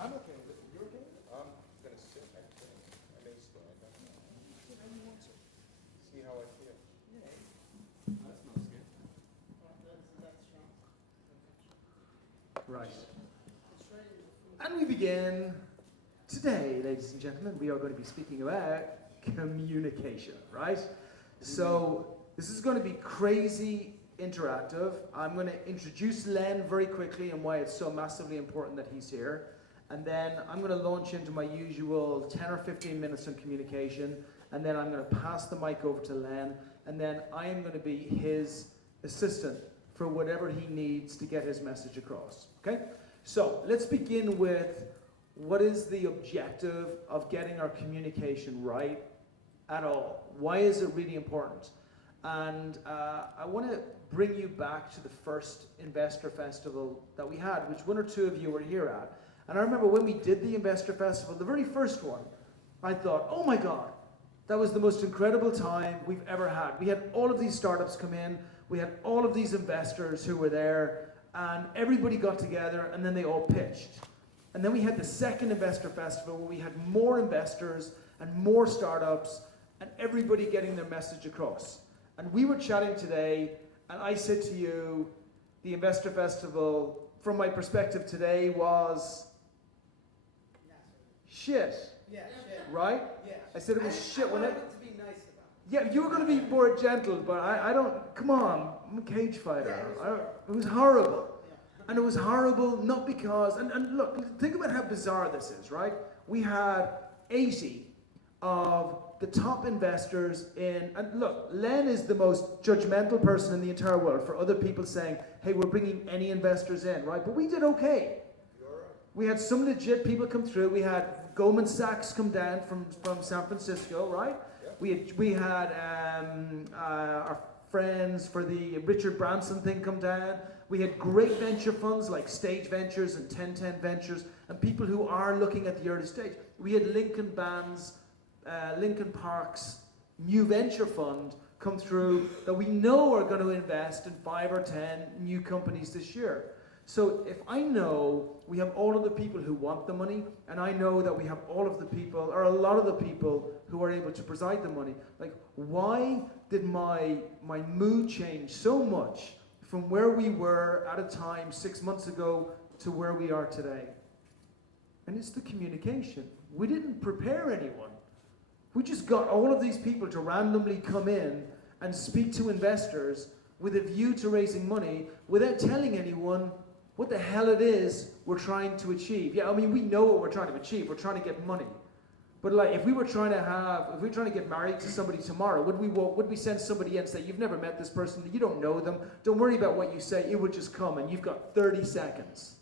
I'm okay with it. You okay with it? I'm gonna sit, I think. I may stay. I don't know. Sit how you want to. See how I feel. Yeah. That smells good. Right. And we begin today, ladies and gentlemen. We are going to be speaking about communication, right? So this is going to be crazy interactive. I'm going to introduce Len very quickly and why it's so massively important that he's here. And then I'm going to launch into my usual 10 or 15 minutes on communication. And then I'm going to pass the mic over to Len. And then I am going to be his assistant for whatever he needs to get his message across. Okay? So let's begin with what is the objective of getting our communication right at all? Why is it really important? And I want to bring you back to the first investor festival that we had, which one or two of you were here at. And I remember when we did the investor festival, the very first one, I thought, oh my God, that was the most incredible time we've ever had. We had all of these startups come in, we had all of these investors who were there, and everybody got together and then they all pitched. And then we had the second investor festival where we had more investors and more startups and everybody getting their message across. And we were chatting today, and I said to you, the investor festival, from my perspective today, was shit. Yeah, shit. Right? Yeah. I said it was shit. I wanted it to be nice about it. Yeah, you were going to be more gentle, but I don't, come on, I'm a cage fighter. It was horrible. And it was horrible not because, and look, think about how bizarre this is, right? We had 80 of the top investors in, and look, Len is the most judgmental person in the entire world for other people saying, hey, we're bringing any investors in, right? But we did okay. We had some legit people come through. We had Goldman Sachs come down from San Francisco, right? We had our friends for the Richard Branson thing come down. We had great venture funds like Stage Ventures and 1010 Ventures and people who are looking at the early stage. We had Lincoln Park's new venture fund come through that we know are going to invest in 5 or 10 new companies this year. So if I know we have all of the people who want the money, and I know that we have all of the people, or a lot of the people who are able to provide the money, like why did my mood change so much from where we were at a time 6 months ago to where we are today? And it's the communication. We didn't prepare anyone. We just got all of these people to randomly come in and speak to investors with a view to raising money without telling anyone what the hell it is we're trying to achieve. Yeah, I mean, we know what we're trying to achieve. We're trying to get money. But like, if we were trying to get married to somebody tomorrow, would we send somebody in and say, you've never met this person, you don't know them, don't worry about what you say, it would just come and you've got 30 seconds.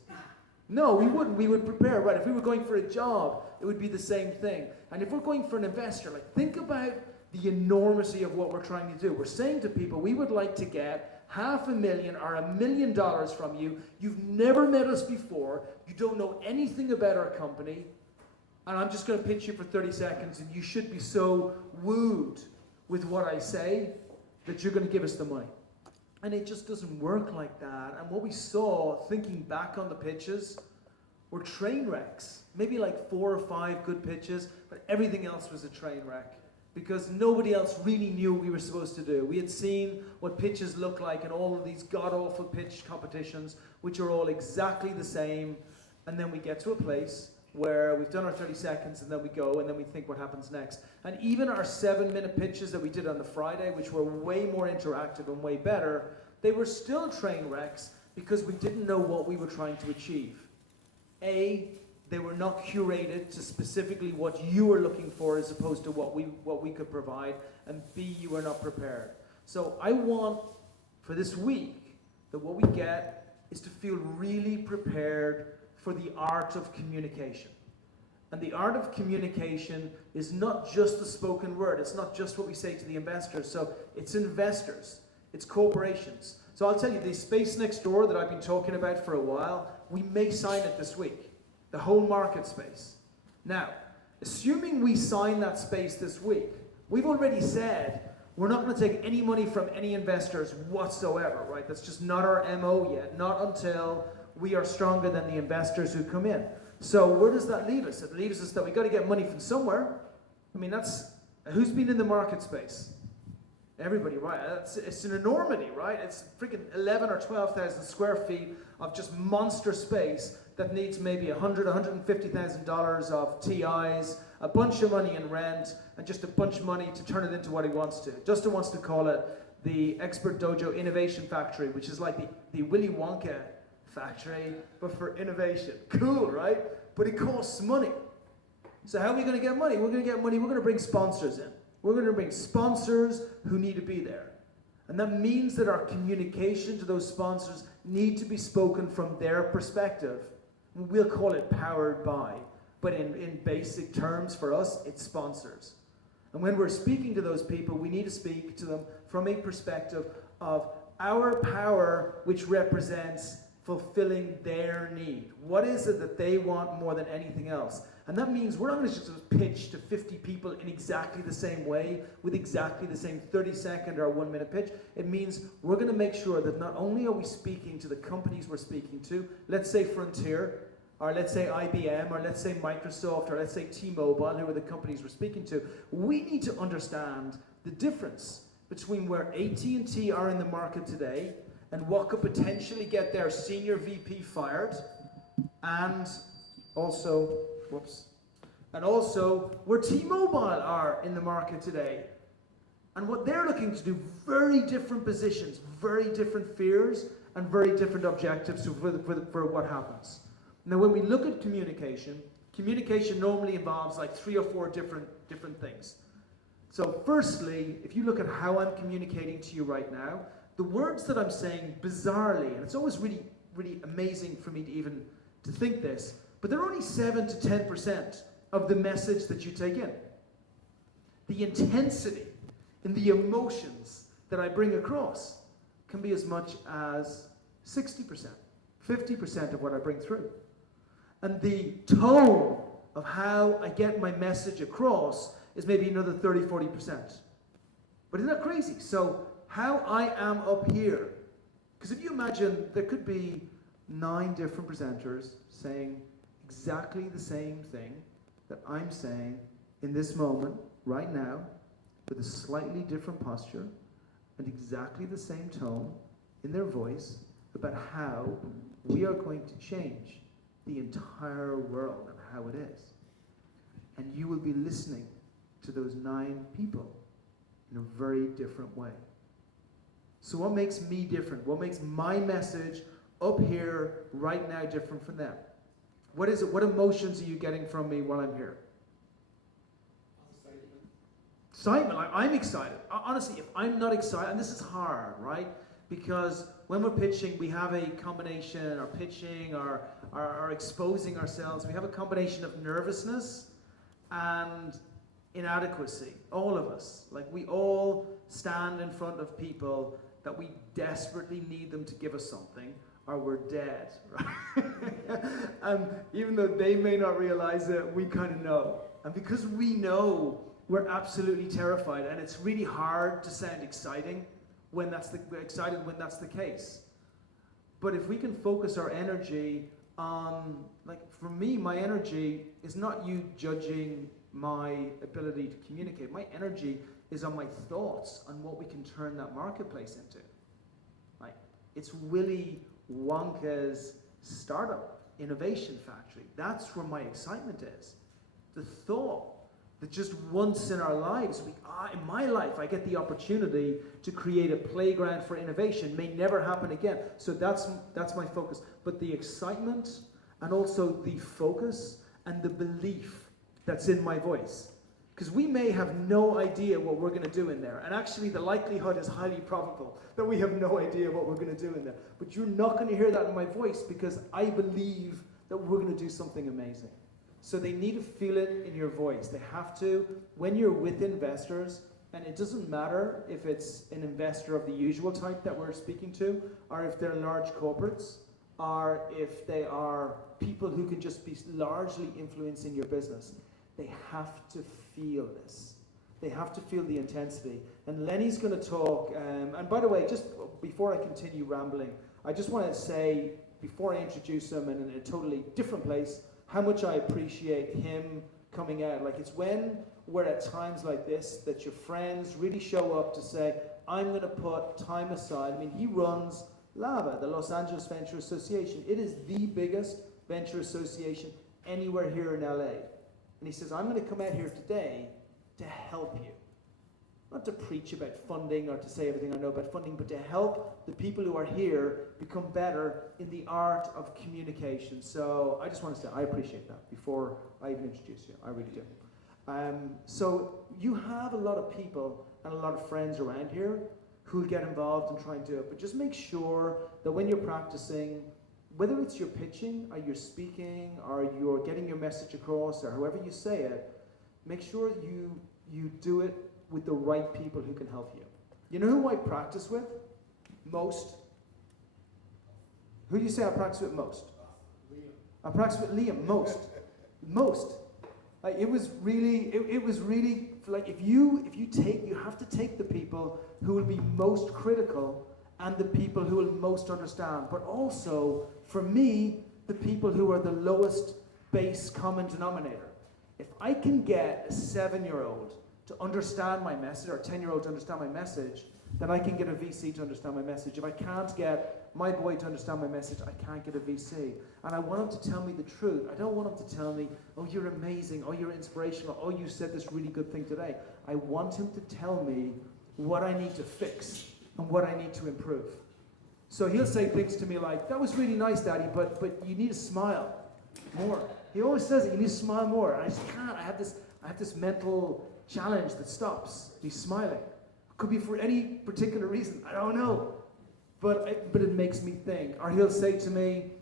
No, we wouldn't. We would prepare, right? If we were going for a job, it would be the same thing. And if we're going for an investor, like think about the enormity of what we're trying to do. We're saying to people, we would like to get $500,000 or $1 million from you. You've never met us before. You don't know anything about our company. And I'm just going to pitch you for 30 seconds, and you should be so wooed with what I say that you're going to give us the money. And it just doesn't work like that. And what we saw, thinking back on the pitches, were train wrecks. Maybe like 4 or 5 good pitches, but everything else was a train wreck. Because nobody else really knew what we were supposed to do. We had seen what pitches look like in all of these god-awful pitch competitions, which are all exactly the same. And then we get to a place where we've done our 30 seconds and then we go and then we think what happens next. And even our 7-minute pitches that we did on the Friday, which were way more interactive and way better, they were still train wrecks because we didn't know what we were trying to achieve. A, they were not curated to specifically what you were looking for as opposed to what we could provide, and B, you were not prepared. So I want, for this week, that what we get is to feel really prepared for the art of communication. And the art of communication is not just the spoken word, it's not just what we say to the investors, so it's investors, it's corporations. So I'll tell you, the space next door that I've been talking about for a while, we may sign it this week. The whole market space. Now, assuming we sign that space this week, we've already said we're not going to take any money from any investors whatsoever, right? That's just not our MO yet, not until we are stronger than the investors who come in. So where does that leave us? It leaves us that we got to get money from somewhere. I mean, who's been in the market space? Everybody, right? It's an enormity, right? It's freaking 11 or 12,000 square feet of just monster space that needs maybe $150,000 of TIs, a bunch of money in rent, and just a bunch of money to turn it into what he wants to. Justin wants to call it the Expert Dojo Innovation Factory, which is like the Willy Wonka factory, but for innovation. Cool, right? But it costs money. So how are we going to get money? We're going to get money, we're going to bring sponsors in. We're going to bring sponsors who need to be there. And that means that our communication to those sponsors need to be spoken from their perspective. We'll call it powered by, but in basic terms for us, it's sponsors. And when we're speaking to those people, we need to speak to them from a perspective of our power, which represents fulfilling their need. What is it that they want more than anything else? And that means we're not going to just pitch to 50 people in exactly the same way, with exactly the same 30-second or 1-minute pitch. It means we're going to make sure that not only are we speaking to the companies we're speaking to, let's say Frontier, or let's say IBM, or let's say Microsoft, or let's say T-Mobile, who are the companies we're speaking to, we need to understand the difference between where AT&T are in the market today and what could potentially get their senior VP fired, and also where T-Mobile are in the market today, and what they're looking to do. Very different positions, very different fears, and very different objectives for what happens. Now, when we look at communication normally involves like 3 or 4 different things. So firstly, if you look at how I'm communicating to you right now, the words that I'm saying bizarrely, and it's always really, really amazing for me to think this, but they're only 7 to 10% of the message that you take in. The intensity and the emotions that I bring across can be as much as 60%, 50% of what I bring through. And the tone of how I get my message across is maybe another 30, 40%. But isn't that crazy? So how I am up here, because if you imagine there could be 9 different presenters saying exactly the same thing that I'm saying in this moment, right now, with a slightly different posture and exactly the same tone in their voice about how we are going to change the entire world and how it is. And you will be listening to those 9 people in a very different way. So what makes me different? What makes my message up here right now different from them? What is it? What emotions are you getting from me while I'm here? Excitement. I'm excited. Honestly, if I'm not excited, and this is hard, right? Because when we're pitching, we have a combination, or pitching, or exposing ourselves, we have a combination of nervousness and inadequacy. All of us. Like, we all stand in front of people that we desperately need them to give us something, or we're dead, right? And even though they may not realize it, we kind of know. And because we know, we're absolutely terrified, and it's really hard to sound exciting when that's the case. But if we can focus our energy on, like, for me, my energy is not you judging my ability to communicate. My energy is on my thoughts on what we can turn that marketplace into. Like, it's Willy Wonka's startup innovation factory. That's where my excitement is. The thought that just once in our lives, in my life, I get the opportunity to create a playground for innovation. May never happen again. So that's my focus. But the excitement, and also the focus and the belief that's in my voice. Because we may have no idea what we're going to do in there. And actually, the likelihood is highly probable that we have no idea what we're going to do in there. But you're not going to hear that in my voice, because I believe that we're going to do something amazing. So they need to feel it in your voice. They have to, when you're with investors, and it doesn't matter if it's an investor of the usual type that we're speaking to, or if they're large corporates, or if they are people who can just be largely influencing your business. They have to feel this. They have to feel the intensity. And Lenny's going to talk, and by the way, just before I continue rambling, I just want to say before I introduce him and in a totally different place, how much I appreciate him coming out. Like, it's when we're at times like this that your friends really show up to say, I'm going to put time aside. I mean, he runs LAVA, the Los Angeles Venture Association. It is the biggest venture association anywhere here in LA. And he says, I'm going to come out here today to help you. Not to preach about funding or to say everything I know about funding, but to help the people who are here become better in the art of communication. So I just want to say I appreciate that before I even introduce you. I really do. So you have a lot of people and a lot of friends around here who'll get involved and try and do it. But just make sure that when you're practicing, whether it's your pitching or you're speaking or you're getting your message across or however you say it, make sure you do it with the right people who can help you. You know who I practice with most? Who do you say I practice with most? Liam. I practice with Liam most. Most. Like, it was really like, if you have to take the people who will be most critical and the people who will most understand. But also, for me, the people who are the lowest base common denominator. If I can get a 7-year-old to understand my message, or a 10-year-old to understand my message, then I can get a VC to understand my message. If I can't get my boy to understand my message, I can't get a VC. And I want him to tell me the truth. I don't want him to tell me, oh, you're amazing, oh, you're inspirational, oh, you said this really good thing today. I want him to tell me what I need to fix and what I need to improve. So he'll say things to me like, that was really nice, Daddy, but you need to smile more. He always says it, you need to smile more. And I just can't. I have this mental challenge that stops me smiling. Could be for any particular reason, I don't know. But it makes me think. Or he'll say to me,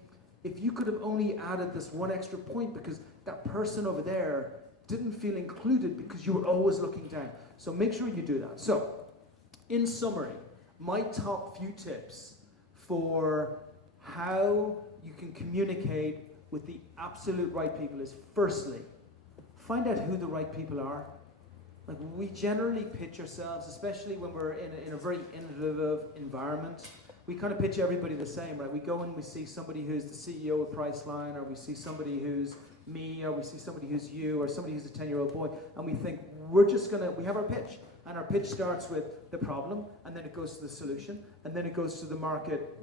if you could have only added this one extra point because that person over there didn't feel included because you were always looking down. So make sure you do that. So, in summary, my top few tips for how you can communicate with the absolute right people is, firstly, find out who the right people are. Like, we generally pitch ourselves, especially when we're in a very innovative environment, we kind of pitch everybody the same, right? We go and we see somebody who's the CEO of Priceline, or we see somebody who's me, or we see somebody who's you, or somebody who's a 10-year-old boy, and we think we have our pitch. And our pitch starts with the problem, and then it goes to the solution, and then it goes to the market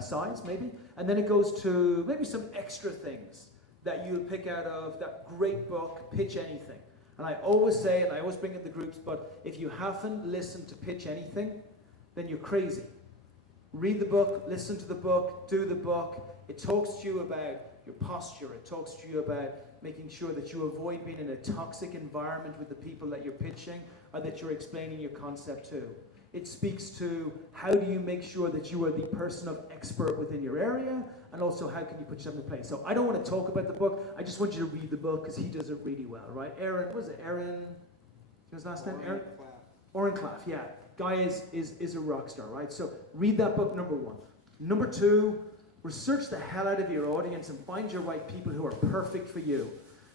size, maybe, and then it goes to maybe some extra things that you'll pick out of that great book, Pitch Anything. And I always say, and I always bring it to groups, but if you haven't listened to Pitch Anything, then you're crazy. Read the book, listen to the book, do the book. It talks to you about your posture. It talks to you about making sure that you avoid being in a toxic environment with the people that you're pitching or that you're explaining your concept to. It speaks to how do you make sure that you are the person of expert within your area, and also how can you put yourself in place. So I don't want to talk about the book. I just want you to read the book because he does it really well, right? Aaron, what is it? Aaron, his last name? Aaron? Oren Claff, yeah. Guy is a rock star, right? So read that book, number one. Number two, research the hell out of your audience and find your right people who are perfect for you.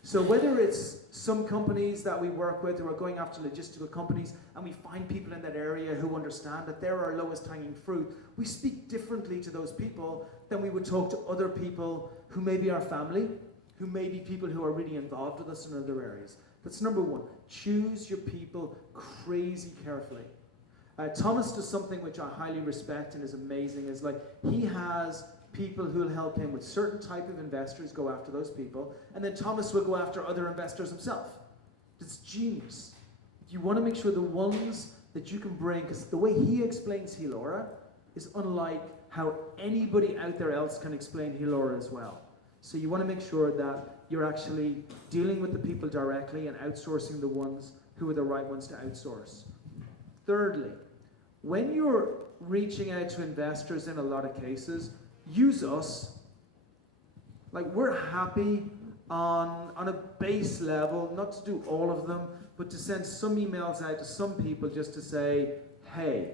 So whether it's some companies that we work with who are going after logistical companies and we find people in that area who understand that they're our lowest hanging fruit, we speak differently to those people than we would talk to other people who may be our family, who may be people who are really involved with us in other areas. That's number one. Choose your people crazy carefully. Thomas does something which I highly respect and is amazing, is like he has people who will help him with certain type of investors, go after those people, and then Thomas will go after other investors himself. It's genius. You want to make sure the ones that you can bring, because the way he explains Helora is unlike how anybody out there else can explain Helora as well. So you want to make sure that you're actually dealing with the people directly and outsourcing the ones who are the right ones to outsource. Thirdly, when you're reaching out to investors in a lot of cases, use us. Like, we're happy on a base level, not to do all of them, but to send some emails out to some people just to say, hey,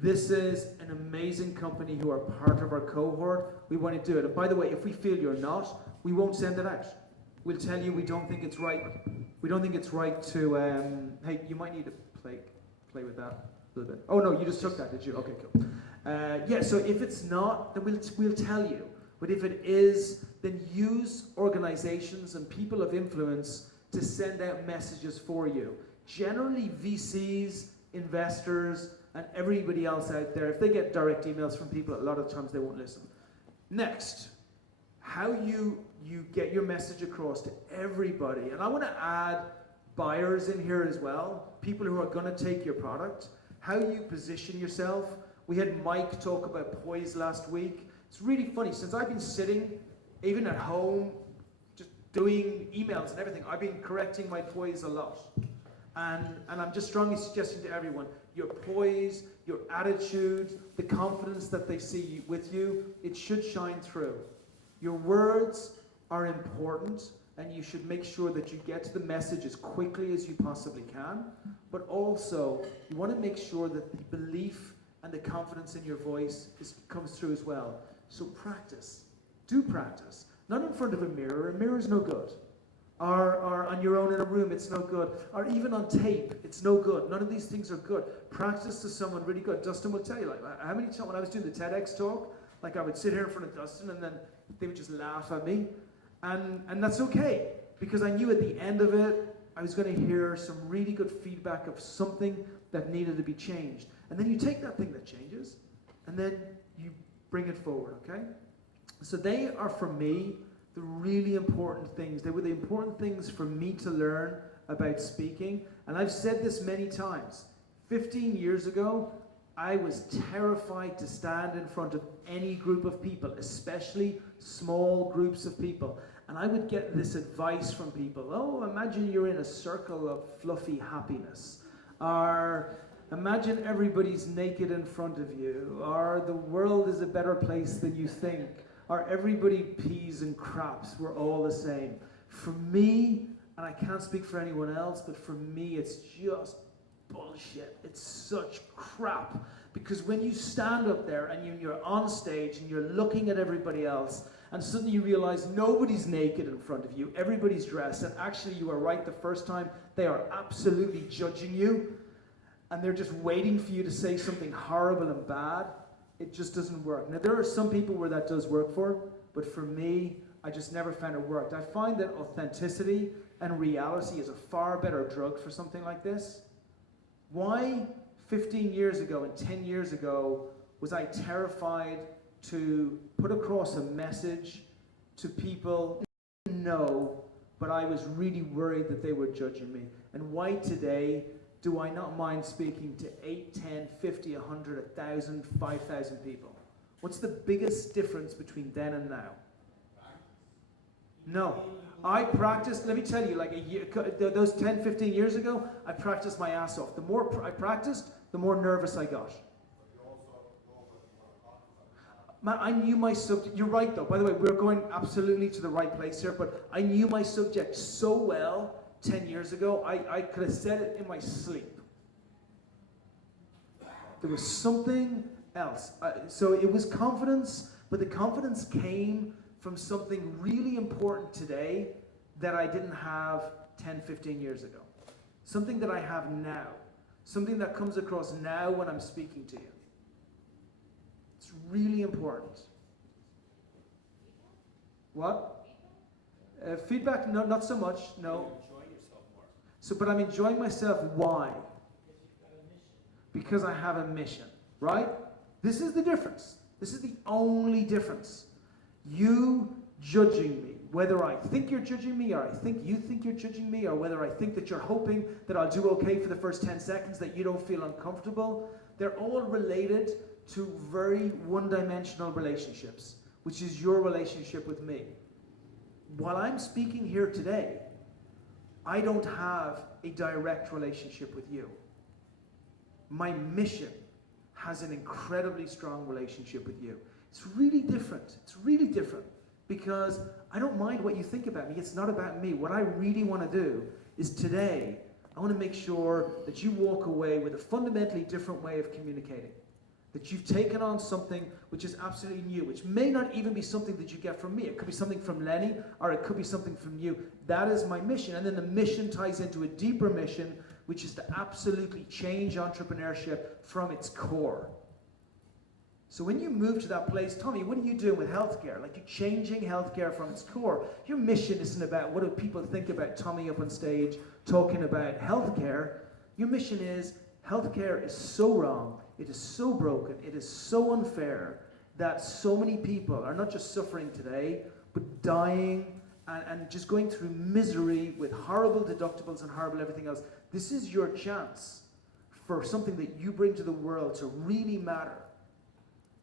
this is an amazing company who are part of our cohort. We want to do it. And by the way, if we feel you're not, we won't send it out. We'll tell you we don't think it's right. We don't think it's right to, hey, you might need to play with that a little bit. Oh no, you just took that, did you? Okay, cool. Yeah, so if it's not, then we'll tell you. But if it is, then use organizations and people of influence to send out messages for you. Generally, VCs, investors, and everybody else out there, if they get direct emails from people, a lot of times they won't listen. Next, how you get your message across to everybody. And I want to add buyers in here as well, people who are going to take your product, how you position yourself. We had Mike talk about poise last week. It's really funny, since I've been sitting, even at home, just doing emails and everything, I've been correcting my poise a lot. And I'm just strongly suggesting to everyone, your poise, your attitude, the confidence that they see with you, it should shine through. Your words are important, and you should make sure that you get to the message as quickly as you possibly can, but also you want to make sure that the belief and the confidence in your voice comes through as well. So practice. Do practice. Not in front of a mirror. A mirror is no good. Or on your own in a room, it's no good. Or even on tape, it's no good. None of these things are good. Practice to someone really good. Dustin will tell you, like, how many times when I was doing the TEDx talk, like I would sit here in front of Dustin and then they would just laugh at me. And that's okay, because I knew at the end of it, I was going to hear some really good feedback of something that needed to be changed. And then you take that thing that changes, and then you bring it forward, okay? So they are, for me, the really important things. They were the important things for me to learn about speaking. And I've said this many times. 15 years ago, I was terrified to stand in front of any group of people, especially small groups of people. And I would get this advice from people. Oh, imagine you're in a circle of fluffy happiness. Or imagine everybody's naked in front of you. Or the world is a better place than you think. Or everybody pees and craps. We're all the same. For me, and I can't speak for anyone else, but for me, it's just bullshit. It's such crap. Because when you stand up there and you're on stage and you're looking at everybody else, and suddenly you realize nobody's naked in front of you, everybody's dressed, and actually you were right the first time, they are absolutely judging you, and they're just waiting for you to say something horrible and bad, it just doesn't work. Now, there are some people where that does work for, but for me, I just never found it worked. I find that authenticity and reality is a far better drug for something like this. Why 15 years ago and 10 years ago was I terrified to put across a message to people? No, but I was really worried that they were judging me. And why today do I not mind speaking to 8, 10, 50, 100, 1,000, 5,000 people? What's the biggest difference between then and now? No. I practiced, let me tell you, like a year, those 10, 15 years ago, I practiced my ass off. The more I practiced, the more nervous I got. Man, I knew my subject. You're right, though. By the way, we're going absolutely to the right place here, but I knew my subject so well 10 years ago, I could have said it in my sleep. There was something else. So it was confidence, but the confidence came from something really important today that I didn't have 10, 15 years ago. Something that I have now. Something that comes across now when I'm speaking to you. It's really important. What? Feedback? No, not so much. No. So, but I'm enjoying myself. Why? Because I have a mission, right? This is the difference. This is the only difference. You judging me, whether I think you're judging me, or I think you think you're judging me, or whether I think that you're hoping that I'll do okay for the first 10 seconds, that you don't feel uncomfortable, they're all related to very one-dimensional relationships, which is your relationship with me. While I'm speaking here today, I don't have a direct relationship with you. My mission has an incredibly strong relationship with you. It's really different. It's really different because I don't mind what you think about me. It's not about me. What I really want to do is today, I want to make sure that you walk away with a fundamentally different way of communicating. That you've taken on something which is absolutely new, which may not even be something that you get from me. It could be something from Lenny, or it could be something from you. That is my mission. And then the mission ties into a deeper mission, which is to absolutely change entrepreneurship from its core. So when you move to that place, Tommy, what are you doing with healthcare? Like, you're changing healthcare from its core. Your mission isn't about what do people think about Tommy up on stage talking about healthcare. Your mission is healthcare is so wrong, it is so broken, it is so unfair that so many people are not just suffering today, but dying and just going through misery with horrible deductibles and horrible everything else. This is your chance for something that you bring to the world to really matter.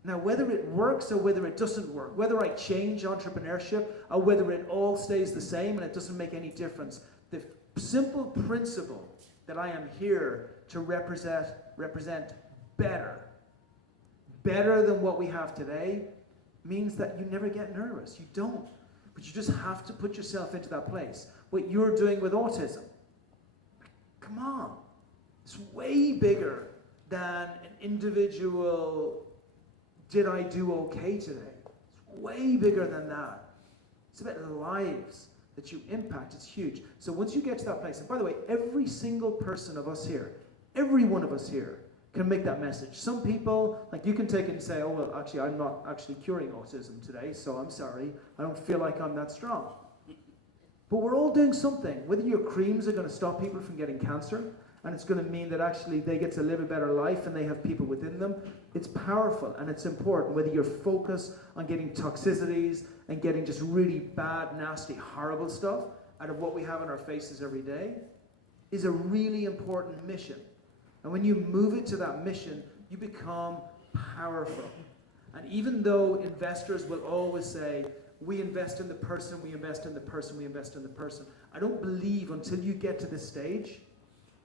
Now, whether it works or whether it doesn't work, whether I change entrepreneurship or whether it all stays the same and it doesn't make any difference, the simple principle that I am here to represent better than what we have today means that you never get nervous. You don't. But you just have to put yourself into that place. What you're doing with autism, come on. It's way bigger than an individual, did I do okay today? It's way bigger than that. It's about the lives that you impact. It's huge. So once you get to that place, and by the way, every single person of us here, every one of us here can make that message. Some people, like, you can take it and say, oh, well, actually, I'm not actually curing autism today, so I'm sorry. I don't feel like I'm that strong. But we're all doing something. Whether your creams are going to stop people from getting cancer, and it's going to mean that actually they get to live a better life and they have people within them, it's powerful and it's important. Whether you're focused on getting toxicities and getting just really bad, nasty, horrible stuff out of what we have on our faces every day, is a really important mission. And when you move it to that mission, you become powerful. And even though investors will always say, we invest in the person, we invest in the person, we invest in the person, I don't believe until you get to this stage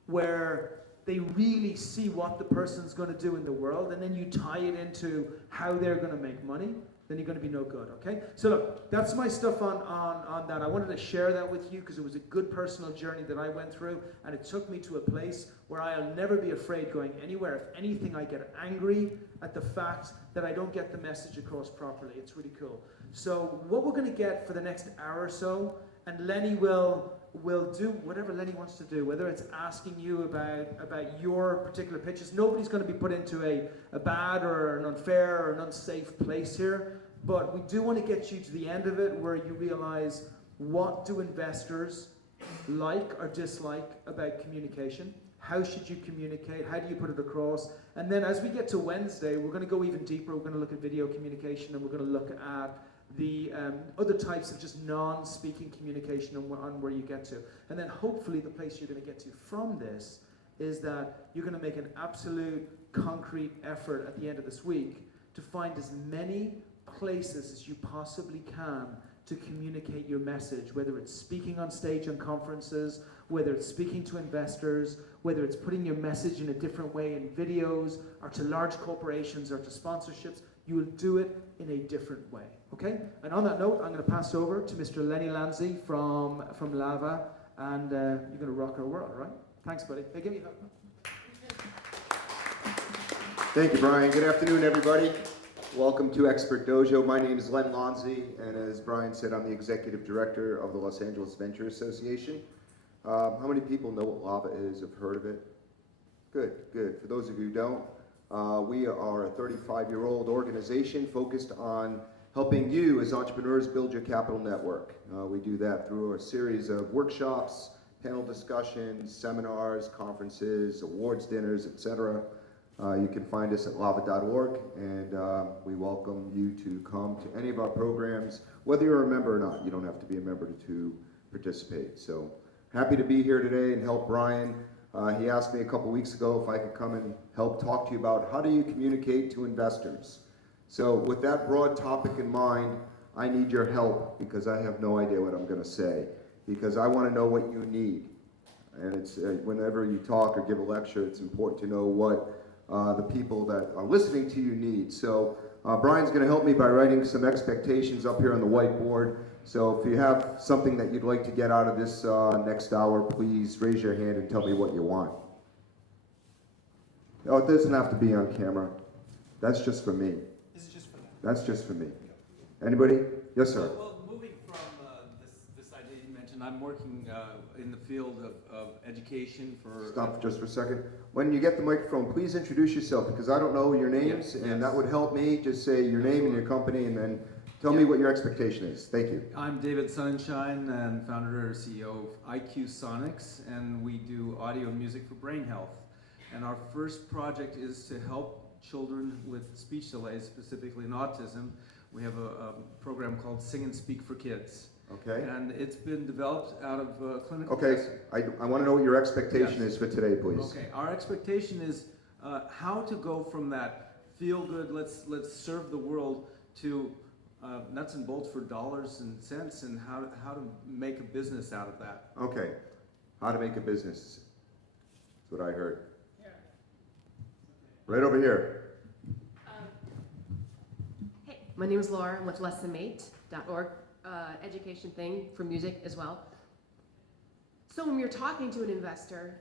where they really see what the person's going to do in the world, and then you tie it into how they're going to make money, then you're going to be no good, okay? So look, that's my stuff on that. I wanted to share that with you because it was a good personal journey that I went through, and it took me to a place where I'll never be afraid going anywhere. If anything, I get angry at the fact that I don't get the message across properly. It's really cool. So what we're going to get for the next hour or so, and Lenny will do whatever Lenny wants to do, whether it's asking you about your particular pitches. Nobody's going to be put into a bad or an unfair or an unsafe place here, but we do want to get you to the end of it where you realize, what do investors like or dislike about communication? How should you communicate? How do you put it across? And then as we get to Wednesday, we're going to go even deeper. We're going to look at video communication, and we're going to look at the other types of just non-speaking communication on where you get to. And then hopefully the place you're going to get to from this is that you're going to make an absolute concrete effort at the end of this week to find as many places as you possibly can to communicate your message, whether it's speaking on stage on conferences, whether it's speaking to investors, whether it's putting your message in a different way in videos, or to large corporations, or to sponsorships. You will do it in a different way, okay? And on that note, I'm going to pass over to Mr. Lenny Lanzi from Lava, and you're going to rock our world, right? Thanks, buddy. Hey, give me a hug. Thank you, Brian. Good afternoon, everybody. Welcome to Expert Dojo. My name is Len Lanzi, and as Brian said, I'm the Executive Director of the Los Angeles Venture Association. How many people know what Lava is, have heard of it? Good, good. For those of you who don't, we are a 35-year-old organization focused on helping you as entrepreneurs build your capital network. We do that through a series of workshops, panel discussions, seminars, conferences, awards dinners, etc. You can find us at lava.org, and we welcome you to come to any of our programs, whether you're a member or not. You don't have to be a member to participate. So happy to be here today and help Brian. He asked me a couple weeks ago if I could come and help talk to you about how do you communicate to investors. So with that broad topic in mind, I need your help because I have no idea what I'm going to say, because I want to know what you need. And it's whenever you talk or give a lecture, it's important to know what the people that are listening to you need. So Brian's going to help me by writing some expectations up here on the whiteboard. So if you have something that you'd like to get out of this next hour, please raise your hand and tell me what you want. Oh, it doesn't have to be on camera. That's just for me. This is just for them. That's just for me. Anybody? Yes, sir. Well, moving from this idea you mentioned and I'm working in the field of education for. Stop just for a second. When you get the microphone, please introduce yourself because I don't know your names, Yes, and yes. that would help me. Just say your name and your company, and then tell me what your expectation is. Thank you. I'm David Sunshine and founder and CEO of IQ Sonics, and we do audio and music for brain health. And our first project is to help children with speech delays, specifically in autism. We have a program called Sing and Speak for Kids. Okay. And it's been developed out of clinical Okay. testing. I want to know what your expectation Yes. is for today, please. Okay, our expectation is how to go from that feel good, let's serve the world, to nuts and bolts for dollars and cents, and how to make a business out of that. Okay. How to make a business. That's what I heard. Right over here. Hey, my name is Laura. I'm with lesssonmate.org, education thing for music as well. So when you're talking to an investor,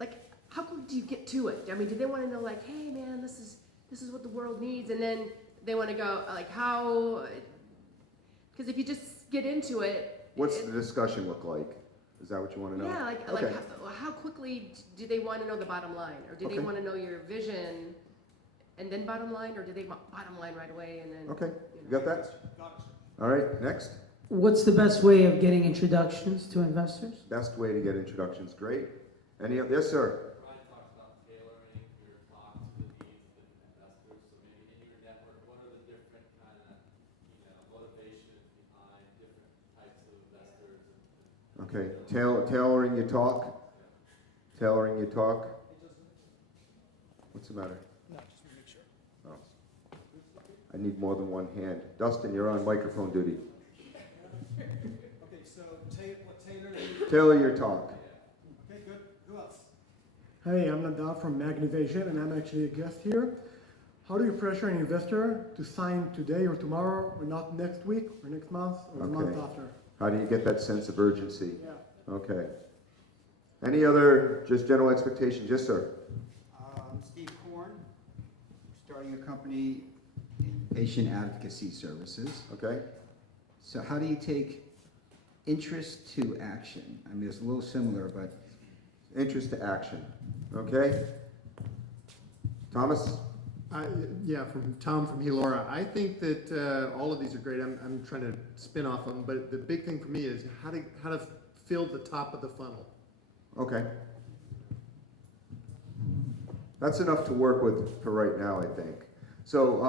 like, how quick do you get to it? I mean, do they want to know, like, hey, man, this is what the world needs, and then they want to go, like, how? Because if you just get into it, What's the discussion look like? Is that what you want to know? yeah, like, Okay. how quickly do they want to know the bottom line, or do they Okay. want to know your vision and then bottom line, or do they want bottom line right away and then? Okay. You got that? All right. Next. What's the best way of getting introductions to investors? Best way to get introductions. Great. Yes, sir. Brian talks about tailoring your talk to the needs of investors. So maybe in your network, what are the different kind of, motivations behind different types of investors? Okay. Tailoring your talk. Tailoring your talk. What's the matter? No, just to make sure. Oh. I need more than one hand. Dustin, you're on microphone duty. Okay, so Taylor. Tailor your talk. Okay, good. Who else? Hey, I'm Nadav from Magnivation, and I'm actually a guest here. How do you pressure an investor to sign today or tomorrow, or not next week, or next month, or the month Okay. after? How do you get that sense of urgency? Yeah. Okay. Any other just general expectations? Yes, sir. Steve Korn, starting a company in patient advocacy services. Okay. So how do you take interest to action? I mean, it's a little similar, but Interest to action. Okay. Thomas? Yeah, from Tom from Helora. I think that all of these are great. I'm trying to spin off them, but the big thing for me is how to fill the top of the funnel. Okay. That's enough to work with for right now, I think. So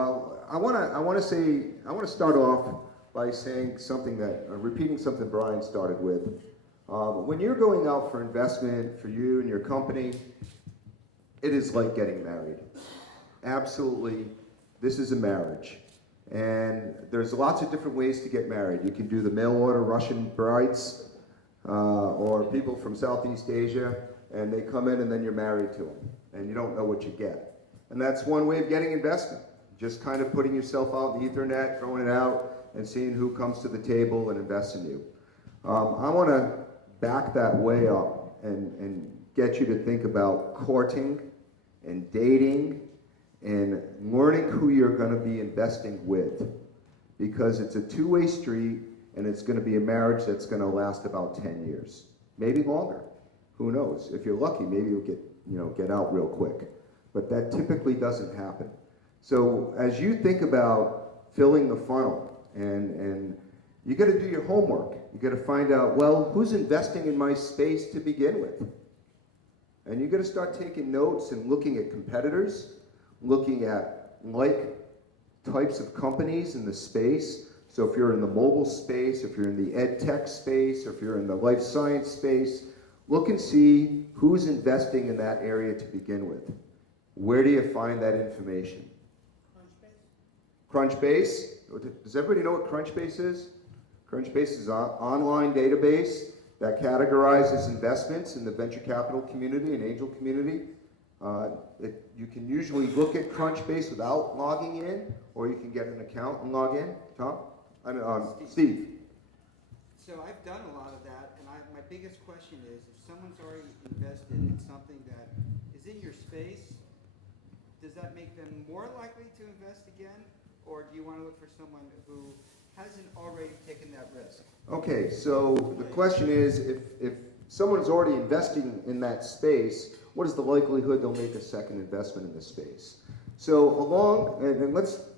I want to start off by saying something that, repeating something Brian started with. When you're going out for investment for you and your company, it is like getting married. Absolutely, this is a marriage. And there's lots of different ways to get married. You can do the mail order Russian brides, or people from Southeast Asia, and they come in and then you're married to them, and you don't know what you get. And that's one way of getting investment. Just kind of putting yourself out in the Ethernet, throwing it out, and seeing who comes to the table and invests in you. I want to back that way up and get you to think about courting and dating and learning who you're going to be investing with, because it's a two-way street and it's going to be a marriage that's going to last about 10 years, maybe longer. Who knows? If you're lucky, maybe you'll get out real quick, but that typically doesn't happen. So as you think about filling the funnel, and you got to do your homework. You got to find out, well, who's investing in my space to begin with? And you got to start taking notes and looking at competitors, looking at like types of companies in the space. So if you're in the mobile space, if you're in the ed tech space, or if you're in the life science space, look and see who's investing in that area to begin with. Where do you find that information? Crunchbase. Does everybody know what Crunchbase is? Crunchbase is an online database that categorizes investments in the venture capital community and angel community. You can usually look at Crunchbase without logging in, or you can get an account and log in. Tom? Steve. So I've done a lot of that, and my biggest question is, if someone's already invested in something that is in your space, does that make them more likely to invest again? Or do you want to look for someone who hasn't already taken that risk. Okay, so the question is, if someone's already investing in that space, what is the likelihood they'll make a second investment in this space? So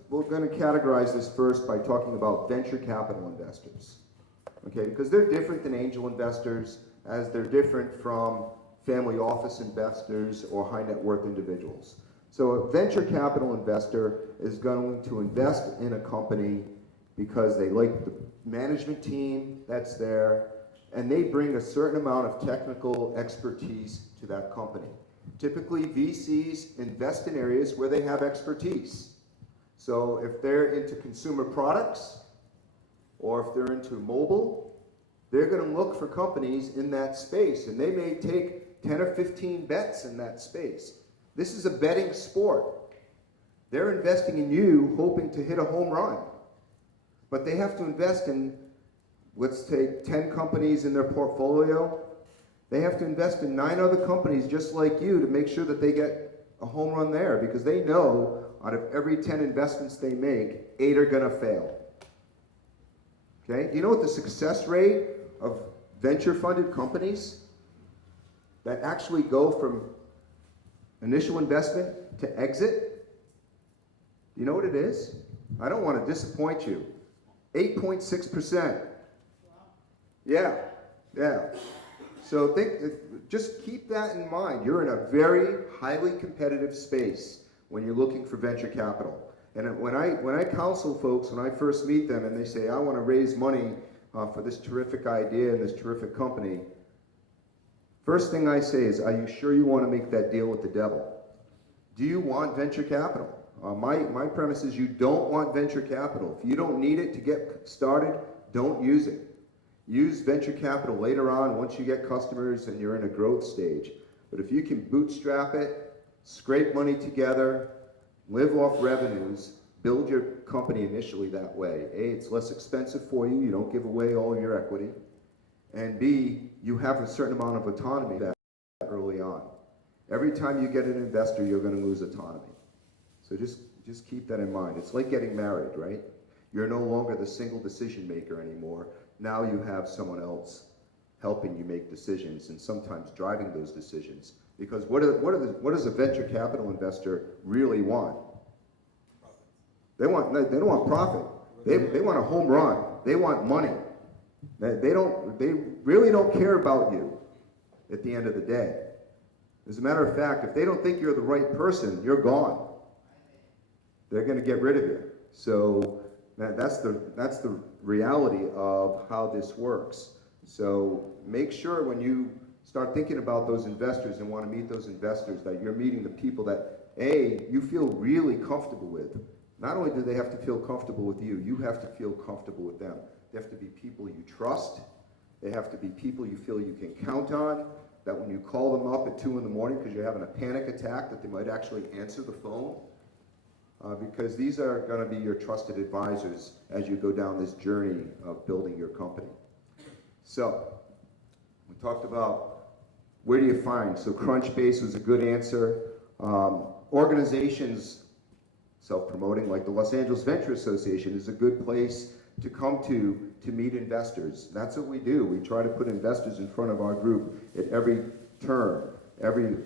we're going to categorize this first by talking about venture capital investors. Okay, because they're different than angel investors, as they're different from family office investors or high net worth individuals. So a venture capital investor is going to invest in a company because they like the management team that's there, and they bring a certain amount of technical expertise to that company. Typically, VCs invest in areas where they have expertise. So if they're into consumer products, or if they're into mobile, they're going to look for companies in that space, and they may take 10 or 15 bets in that space. This is a betting sport. They're investing in you, hoping to hit a home run. But they have to invest in, let's take 10 companies in their portfolio. They have to invest in 9 other companies just like you to make sure that they get a home run there, because they know out of every 10 investments they make, 8 are going to fail. Okay? Do you know what the success rate of venture funded companies that actually go from initial investment to exit? Do you know what it is? I don't want to disappoint you. 8.6%. Yeah. So just keep that in mind. You're in a very highly competitive space when you're looking for venture capital. And when I counsel folks, when I first meet them and they say, I want to raise money for this terrific idea and this terrific company, first thing I say is, are you sure you want to make that deal with the devil? Do you want venture capital? My premise is you don't want venture capital. If you don't need it to get started, don't use it. Use venture capital later on once you get customers and you're in a growth stage. But if you can bootstrap it, scrape money together, live off revenues, build your company initially that way. A, it's less expensive for you. You don't give away all your equity. And B, you have a certain amount of autonomy that early on. Every time you get an investor, you're going to lose autonomy. So just keep that in mind. It's like getting married, right? You're no longer the single decision maker anymore. Now you have someone else helping you make decisions and sometimes driving those decisions. Because what does a venture capital investor really want? They don't want profit. They want a home run. They want money. They really don't care about you at the end of the day. As a matter of fact, if they don't think you're the right person, you're gone. They're going to get rid of you. So that's the reality of how this works. So make sure when you start thinking about those investors and want to meet those investors that you're meeting the people that, A, you feel really comfortable with. Not only do they have to feel comfortable with you, you have to feel comfortable with them. They have to be people you trust. They have to be people you feel you can count on, that when you call them up at 2 in the morning because you're having a panic attack, that they might actually answer the phone. Because these are going to be your trusted advisors as you go down this journey of building your company. So, we talked about where do you find? So Crunchbase was a good answer. Organizations self-promoting like the Los Angeles Venture Association is a good place to come to meet investors. That's what we do. We try to put investors in front of our group at every turn, every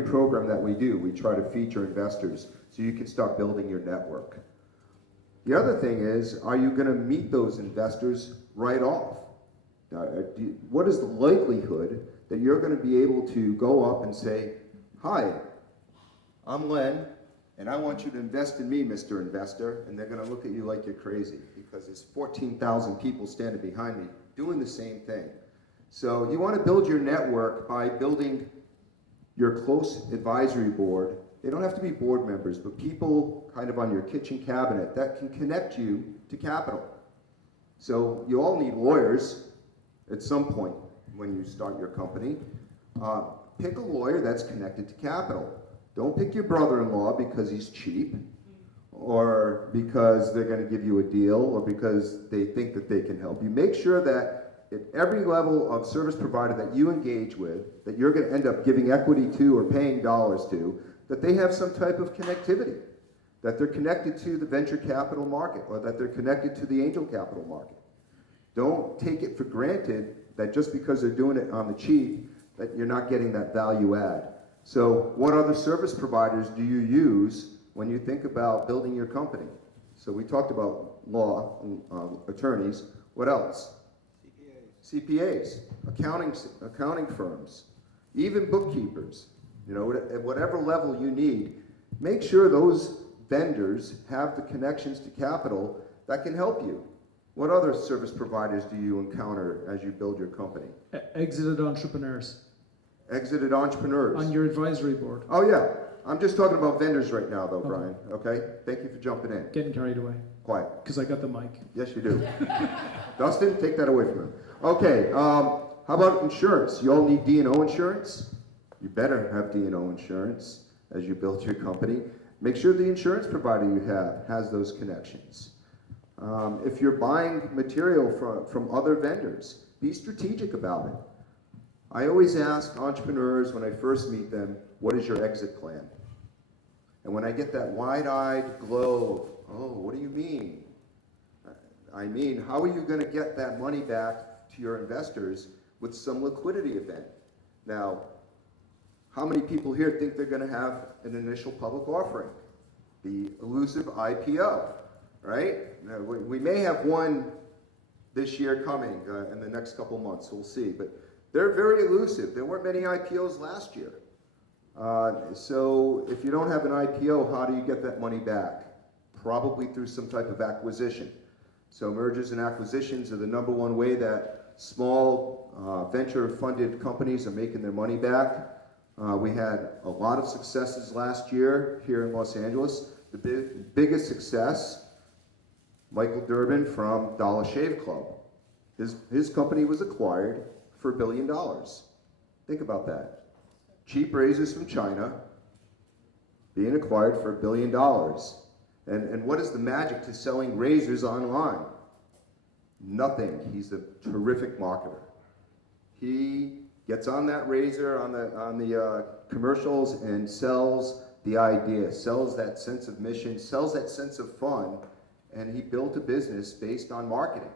program that we do. We try to feature investors so you can start building your network. The other thing is, are you going to meet those investors right off? What is the likelihood that you're going to be able to go up and say, hi, I'm Len, and I want you to invest in me, Mr. Investor, and they're going to look at you like you're crazy because there's 14,000 people standing behind me doing the same thing. So you want to build your network by building your close advisory board. They don't have to be board members, but people kind of on your kitchen cabinet that can connect you to capital. So you all need lawyers at some point when you start your company. Pick a lawyer that's connected to capital. Don't pick your brother-in-law because he's cheap, or because they're going to give you a deal, or because they think that they can help you. Make sure that at every level of service provider that you engage with, that you're going to end up giving equity to or paying dollars to, that they have some type of connectivity. that they're connected to the venture capital market or that they're connected to the angel capital market. Don't take it for granted that just because they're doing it on the cheap, that you're not getting that value add. So what other service providers do you use when you think about building your company? So we talked about law, attorneys. What else? CPAs, accounting firms, even bookkeepers. You know, at whatever level you need, make sure those vendors have the connections to capital that can help you. What other service providers do you encounter as you build your company? Exited entrepreneurs Exited entrepreneurs. on your advisory board. Oh yeah, I'm just talking about vendors right now though, Brian, okay? Thank you for jumping in. Getting carried away Quiet. because I got the mic. Yes, you do. Dustin, take that away from him. Okay, how about insurance? You all need D&O insurance? You better have D&O insurance as you build your company. Make sure the insurance provider you have has those connections. If you're buying material from other vendors, be strategic about it. I always ask entrepreneurs when I first meet them, what is your exit plan? And when I get that wide-eyed glow of, oh, what do you mean? I mean, how are you going to get that money back to your investors with some liquidity event? Now, how many people here think they're going to have an initial public offering? The elusive IPO, right? Now, we may have one this year coming in the next couple months, we'll see. But they're very elusive. There weren't many IPOs last year. So if you don't have an IPO, how do you get that money back? Probably through some type of acquisition. So mergers and acquisitions are the #1 way that small venture-funded companies are making their money back. We had a lot of successes last year here in Los Angeles. The biggest success, Michael Durbin from Dollar Shave Club. His company was acquired for $1 billion. Think about that. Cheap razors from China being acquired for $1 billion. And what is the magic to selling razors online? Nothing. He's a terrific marketer. He gets on that razor on the commercials and sells the idea, sells that sense of mission, sells that sense of fun, and he built a business based on marketing.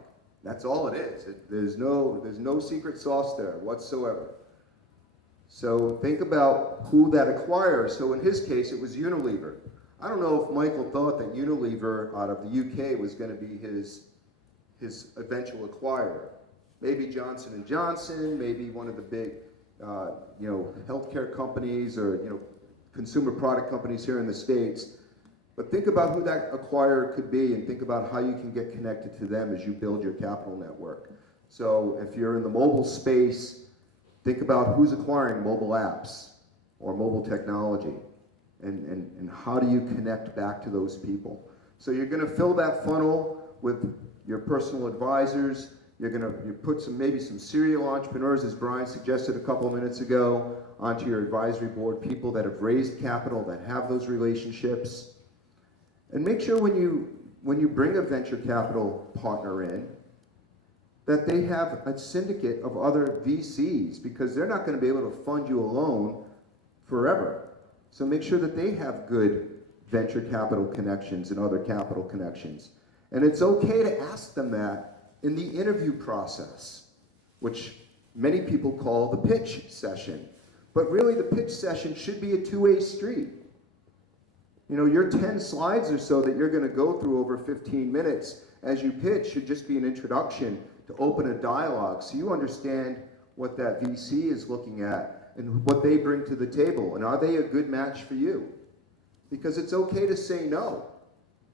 That's all it is. There's no secret sauce there whatsoever. So think about who that acquires. So in his case, it was Unilever. I don't know if Michael thought that Unilever out of the UK was going to be his eventual acquirer. Maybe Johnson & Johnson, maybe one of the big, healthcare companies or, consumer product companies here in the States. But think about who that acquirer could be and think about how you can get connected to them as you build your capital network. So if you're in the mobile space, think about who's acquiring mobile apps or mobile technology and how do you connect back to those people. So you're going to fill that funnel with your personal advisors. You put maybe some serial entrepreneurs, as Brian suggested a couple of minutes ago, onto your advisory board, people that have raised capital, that have those relationships. And make sure when you bring a venture capital partner in, that they have a syndicate of other VCs, because they're not going to be able to fund you alone forever. So make sure that they have good venture capital connections and other capital connections. And it's okay to ask them that in the interview process, which many people call the pitch session. But really the pitch session should be a two-way street. Your 10 slides or so that you're going to go through over 15 minutes as you pitch should just be an introduction to open a dialogue so you understand what that VC is looking at and what they bring to the table, and are they a good match for you? Because it's okay to say no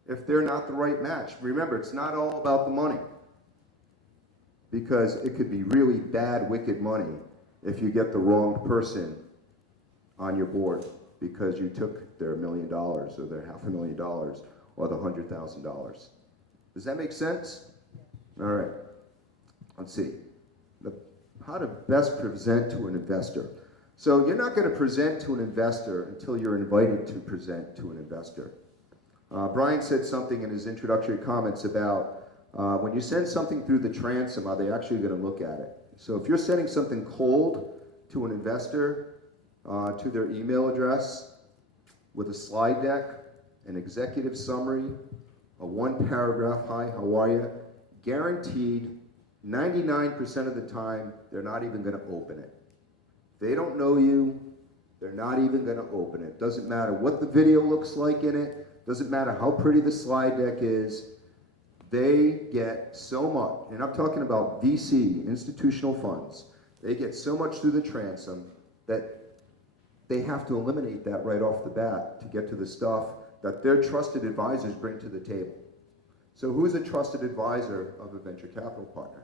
if they're not the right match. Remember, it's not all about the money, because it could be really bad, wicked money if you get the wrong person on your board because you took their $1 million or their $500,000 or the $100,000. Does that make sense? All right. Let's see. How to best present to an investor. So you're not going to present to an investor until you're invited to present to an investor. Brian said something in his introductory comments about when you send something through the transom, are they actually going to look at it? So if you're sending something cold to an investor, to their email address with a slide deck, an executive summary, a one paragraph, hi, how are you? Guaranteed, 99% of the time, they're not even gonna open it. They don't know you, they're not even gonna open it. Doesn't matter what the video looks like in it, doesn't matter how pretty the slide deck is, they get so much, and I'm talking about VC, institutional funds, they get so much through the transom that they have to eliminate that right off the bat to get to the stuff that their trusted advisors bring to the table. So who's a trusted advisor of a venture capital partner?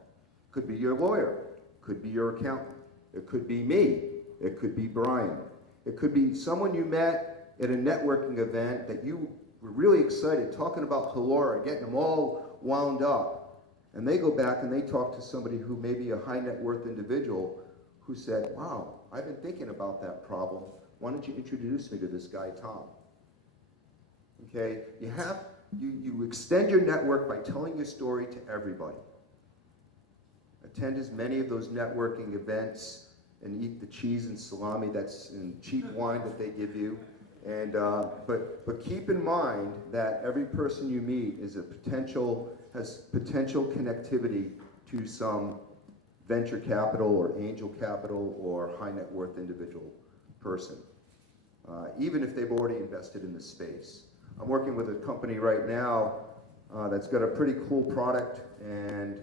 Could be your lawyer, could be your accountant, it could be me, it could be Brian, it could be someone you met at a networking event that you were really excited, talking about Halora, getting them all wound up, and they go back and they talk to somebody who may be a high net worth individual who said, wow, I've been thinking about that problem, why don't you introduce me to this guy, Tom? Okay, you extend your network by telling your story to everybody. Attend as many of those networking events and eat the cheese and salami that's in cheap wine that they give you. And but keep in mind that every person you meet has potential connectivity to some venture capital or angel capital or high net worth individual person, even if they've already invested in the space. I'm working with a company right now that's got a pretty cool product, and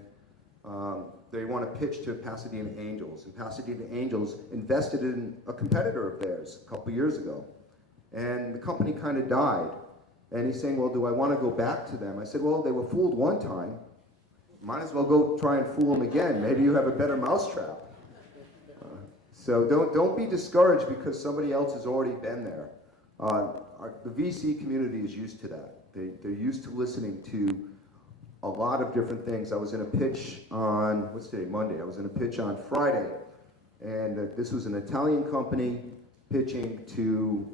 they want to pitch to Pasadena Angels. And Pasadena Angels invested in a competitor of theirs a couple years ago. And the company kind of died. And he's saying, well, do I want to go back to them? I said, well, they were fooled one time. Might as well go try and fool them again. Maybe you have a better mousetrap. So don't be discouraged because somebody else has already been there. The VC community is used to that. They're used to listening to a lot of different things. I was in a pitch on, what's today, Monday. I was in a pitch on Friday. And this was an Italian company pitching to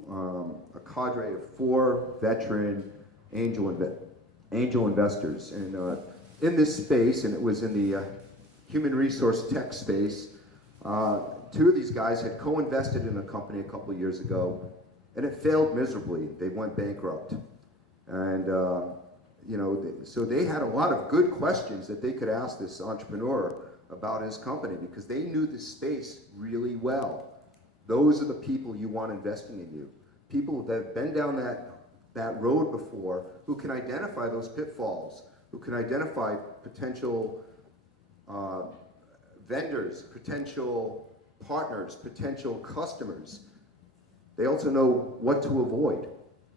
a cadre of 4 veteran angel investors. And in this space, and it was in the human resource tech space, 2 of these guys had co-invested in a company a couple of years ago, and it failed miserably. They went bankrupt. And so they had a lot of good questions that they could ask this entrepreneur about his company because they knew the space really well. Those are the people you want investing in you. People that have been down that road before, who can identify those pitfalls, who can identify potential vendors, potential partners, potential customers. They also know what to avoid.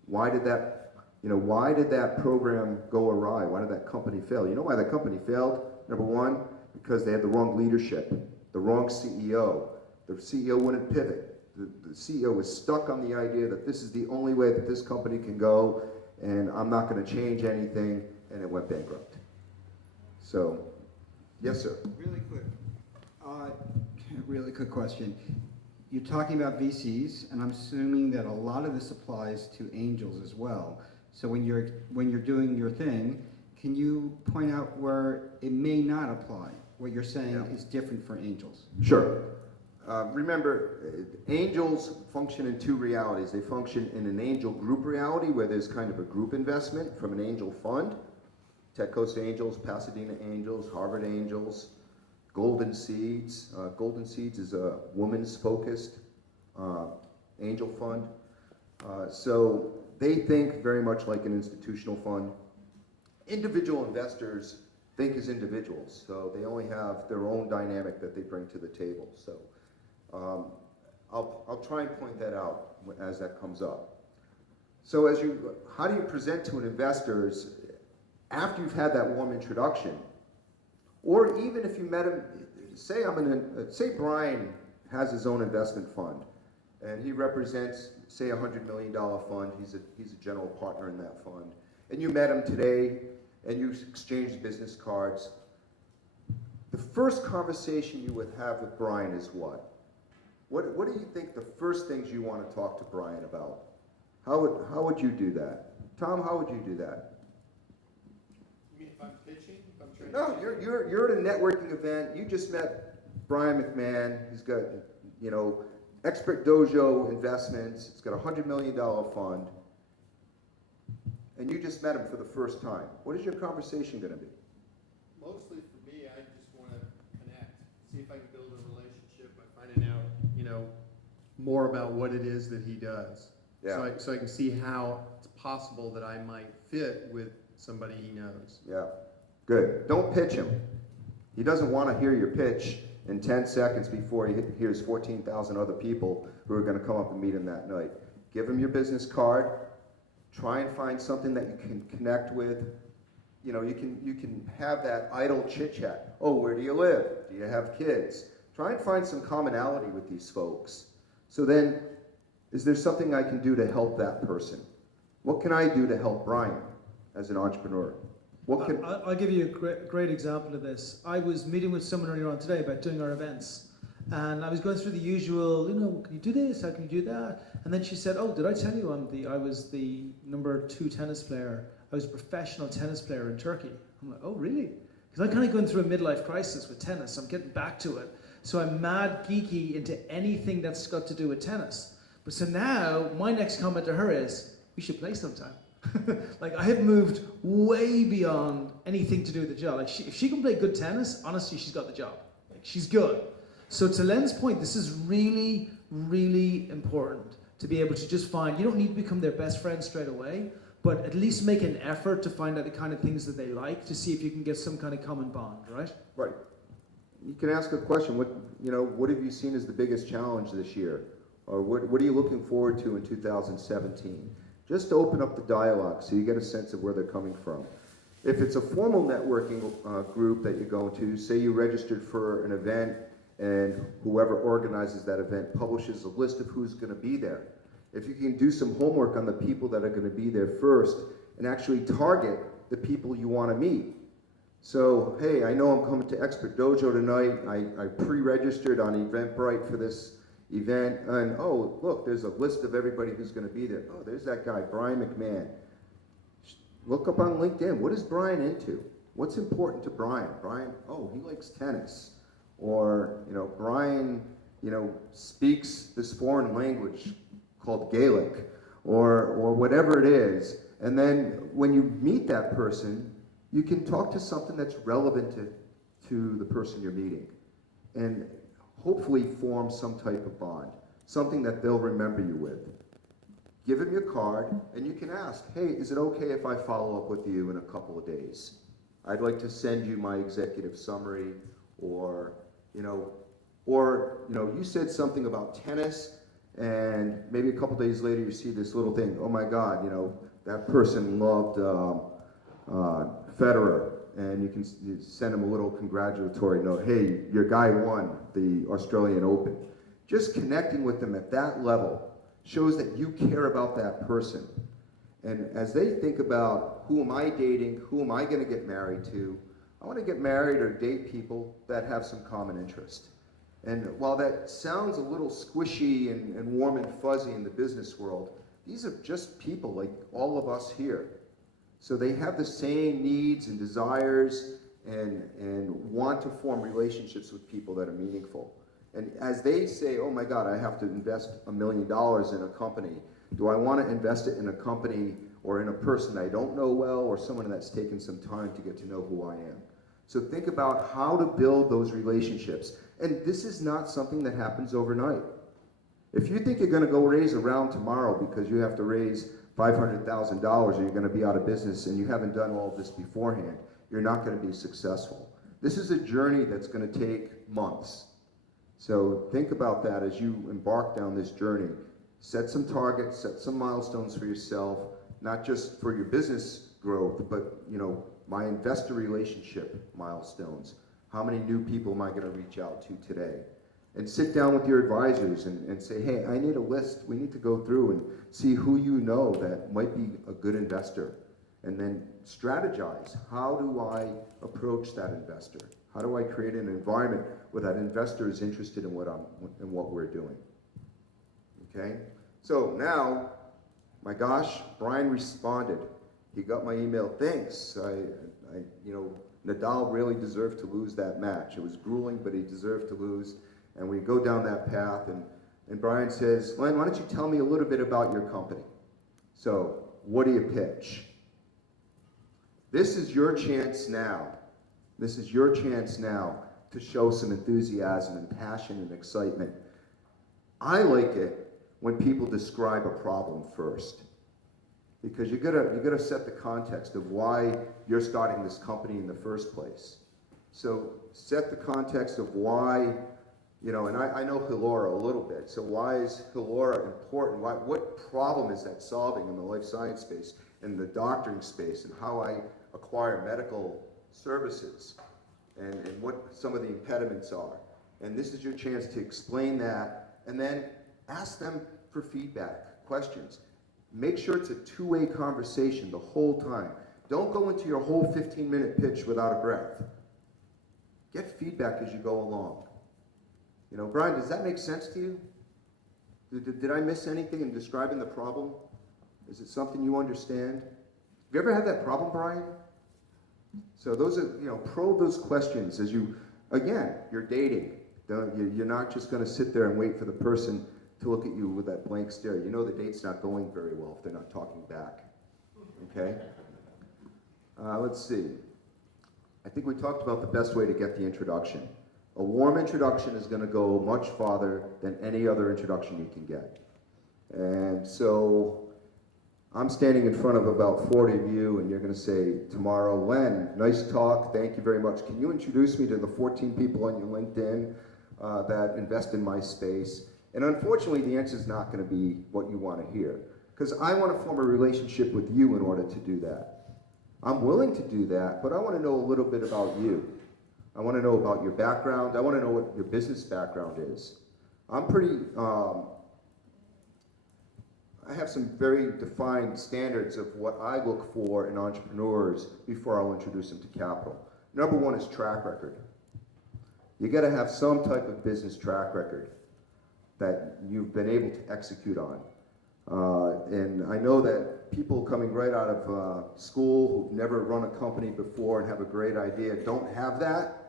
Why did that program go awry? Why did that company fail? You know why that company failed? Number 1, because they had the wrong leadership, the wrong CEO. The CEO wouldn't pivot. The CEO was stuck on the idea that this is the only way that this company can go, and I'm not going to change anything, and it went bankrupt. So, yes, sir. Really quick. Really quick question. You're talking about VCs, and I'm assuming that a lot of this applies to angels as well. So when you're doing your thing, can you point out where it may not apply? What you're saying is different for angels. Sure. Remember, angels function in 2 realities. They function in an angel group reality where there's kind of a group investment from an angel fund. Tech Coast Angels, Pasadena Angels, Harvard Angels, Golden Seeds. Golden Seeds is a women's focused angel fund. So they think very much like an institutional fund. Individual investors think as individuals, so they only have their own dynamic that they bring to the table. So I'll try and point that out as that comes up. So how do you present to an investor after you've had that warm introduction, or even if you met him, say Brian has his own investment fund, and he represents, say, a $100 million fund. He's a general partner in that fund, and you met him today, and you exchanged business cards. The first conversation you would have with Brian is what? What do you think the first things you want to talk to Brian about? How would you do that? Tom, how would you do that? You mean if I'm pitching? If I'm trying No, you're at a networking event. You just met Brian McMahon. He's got, Expert Dojo Investments. It's got a $100 million fund. and you just met him for the first time, what is your conversation going to be? Mostly for me, I just want to connect, see if I can build a relationship by finding out, more about what it is that he does. Yeah. So I can see how it's possible that I might fit with somebody he knows. Yeah, good. Don't pitch him. He doesn't want to hear your pitch in 10 seconds before he hears 14,000 other people who are going to come up and meet him that night. Give him your business card. Try and find something that you can connect with. You can have that idle chit-chat. Oh, where do you live? Do you have kids? Try and find some commonality with these folks. So then, is there something I can do to help that person? What can I do to help Brian as an entrepreneur? What can I'll give you a great example of this. I was meeting with someone earlier on today about doing our events. And I was going through the usual, can you do this? How can you do that? And then she said, oh, did I tell you I was the #2 tennis player? I was a professional tennis player in Turkey. I'm like, oh, really? Because I'm kind of going through a midlife crisis with tennis. I'm getting back to it. So I'm mad geeky into anything that's got to do with tennis. But so now, my next comment to her is, we should play sometime. Like, I have moved way beyond anything to do with the job. Like, if she can play good tennis, honestly, she's got the job. Like, she's good. So to Len's point, this is really, really important to be able to just find, you don't need to become their best friend straight away, but at least make an effort to find out the kind of things that they like, to see if you can get some kind of common bond, right? Right. You can ask a question. What have you seen as the biggest challenge this year? Or what are you looking forward to in 2017? Just to open up the dialogue so you get a sense of where they're coming from. If it's a formal networking group that you're going to, say you registered for an event and whoever organizes that event publishes a list of who's going to be there. If you can do some homework on the people that are going to be there first and actually target the people you want to meet. So, hey, I know I'm coming to Expert Dojo tonight. I pre-registered on Eventbrite for this event, and oh, look, there's a list of everybody who's going to be there. Oh, there's that guy, Brian McMahon. Look up on LinkedIn. What is Brian into? What's important to Brian? Brian, oh, he likes tennis. Or, Brian, speaks this foreign language called Gaelic, or whatever it is. And then when you meet that person, you can talk to something that's relevant to the person you're meeting. And hopefully form some type of bond, something that they'll remember you with. Give them your card, and you can ask, hey, is it okay if I follow up with you in a couple of days? I'd like to send you my executive summary, or you said something about tennis, and maybe a couple days later you see this little thing, oh my God, that person loved Federer, and you send them a little congratulatory note, hey, your guy won the Australian Open. Just connecting with them at that level shows that you care about that person. And as they think about, who am I dating, who am I going to get married to, I want to get married or date people that have some common interest. And while that sounds a little squishy and warm and fuzzy in the business world, these are just people like all of us here. So they have the same needs and desires and want to form relationships with people that are meaningful. And as they say, oh my God, I have to invest $1 million in a company. Do I want to invest it in a company or in a person I don't know well, or someone that's taken some time to get to know who I am? So think about how to build those relationships. And this is not something that happens overnight. If you think you're going to go raise a round tomorrow because you have to raise $500,000 or you're going to be out of business and you haven't done all of this beforehand, you're not going to be successful. This is a journey that's going to take months. So think about that as you embark down this journey. Set some targets, set some milestones for yourself, not just for your business growth, but my investor relationship milestones. How many new people am I going to reach out to today? And sit down with your advisors and say, hey, I need a list. We need to go through and see who you know that might be a good investor. And then strategize. How do I approach that investor? How do I create an environment where that investor is interested in what we're doing? Okay? So now, my gosh, Brian responded. He got my email. Thanks. Nadal really deserved to lose that match. It was grueling, but he deserved to lose. And we go down that path, and Brian says, Len, why don't you tell me a little bit about your company? So, what do you pitch? This is your chance now. This is your chance now to show some enthusiasm and passion and excitement. I like it when people describe a problem first, because you gotta set the context of why you're starting this company in the first place. So set the context of why, you know, and I know Hilora a little bit, so why is Hilora important? What problem is that solving in the life science space, in the doctoring space, and how I acquire medical services, and what some of the impediments are. And this is your chance to explain that, and then ask them for feedback, questions. Make sure it's a two-way conversation the whole time. Don't go into your whole 15-minute pitch without a breath. Get feedback as you go along. You know, Brian, does that make sense to you? Did I miss anything in describing the problem? Is it something you understand? Have you ever had that problem, Brian? So those are, you know, probe those questions as you, again, you're dating. You're not just going to sit there and wait for the person to look at you with that blank stare. You know the date's not going very well if they're not talking back. Okay? Let's see. I think we talked about the best way to get the introduction. A warm introduction is going to go much farther than any other introduction you can get. And so I'm standing in front of about 40 of you, and you're going to say tomorrow, Len, nice talk, thank you very much. Can you introduce me to the 14 people on your LinkedIn that invest in my space? And unfortunately, the answer is not going to be what you want to hear, because I want to form a relationship with you in order to do that. I'm willing to do that, but I want to know a little bit about you. I want to know about your background. I want to know what your business background is. I'm pretty, I have some very defined standards of what I look for in entrepreneurs before I'll introduce them to capital. Number one is track record. You got to have some type of business track record that you've been able to execute on. And I know that people coming right out of school who've never run a company before and have a great idea don't have that.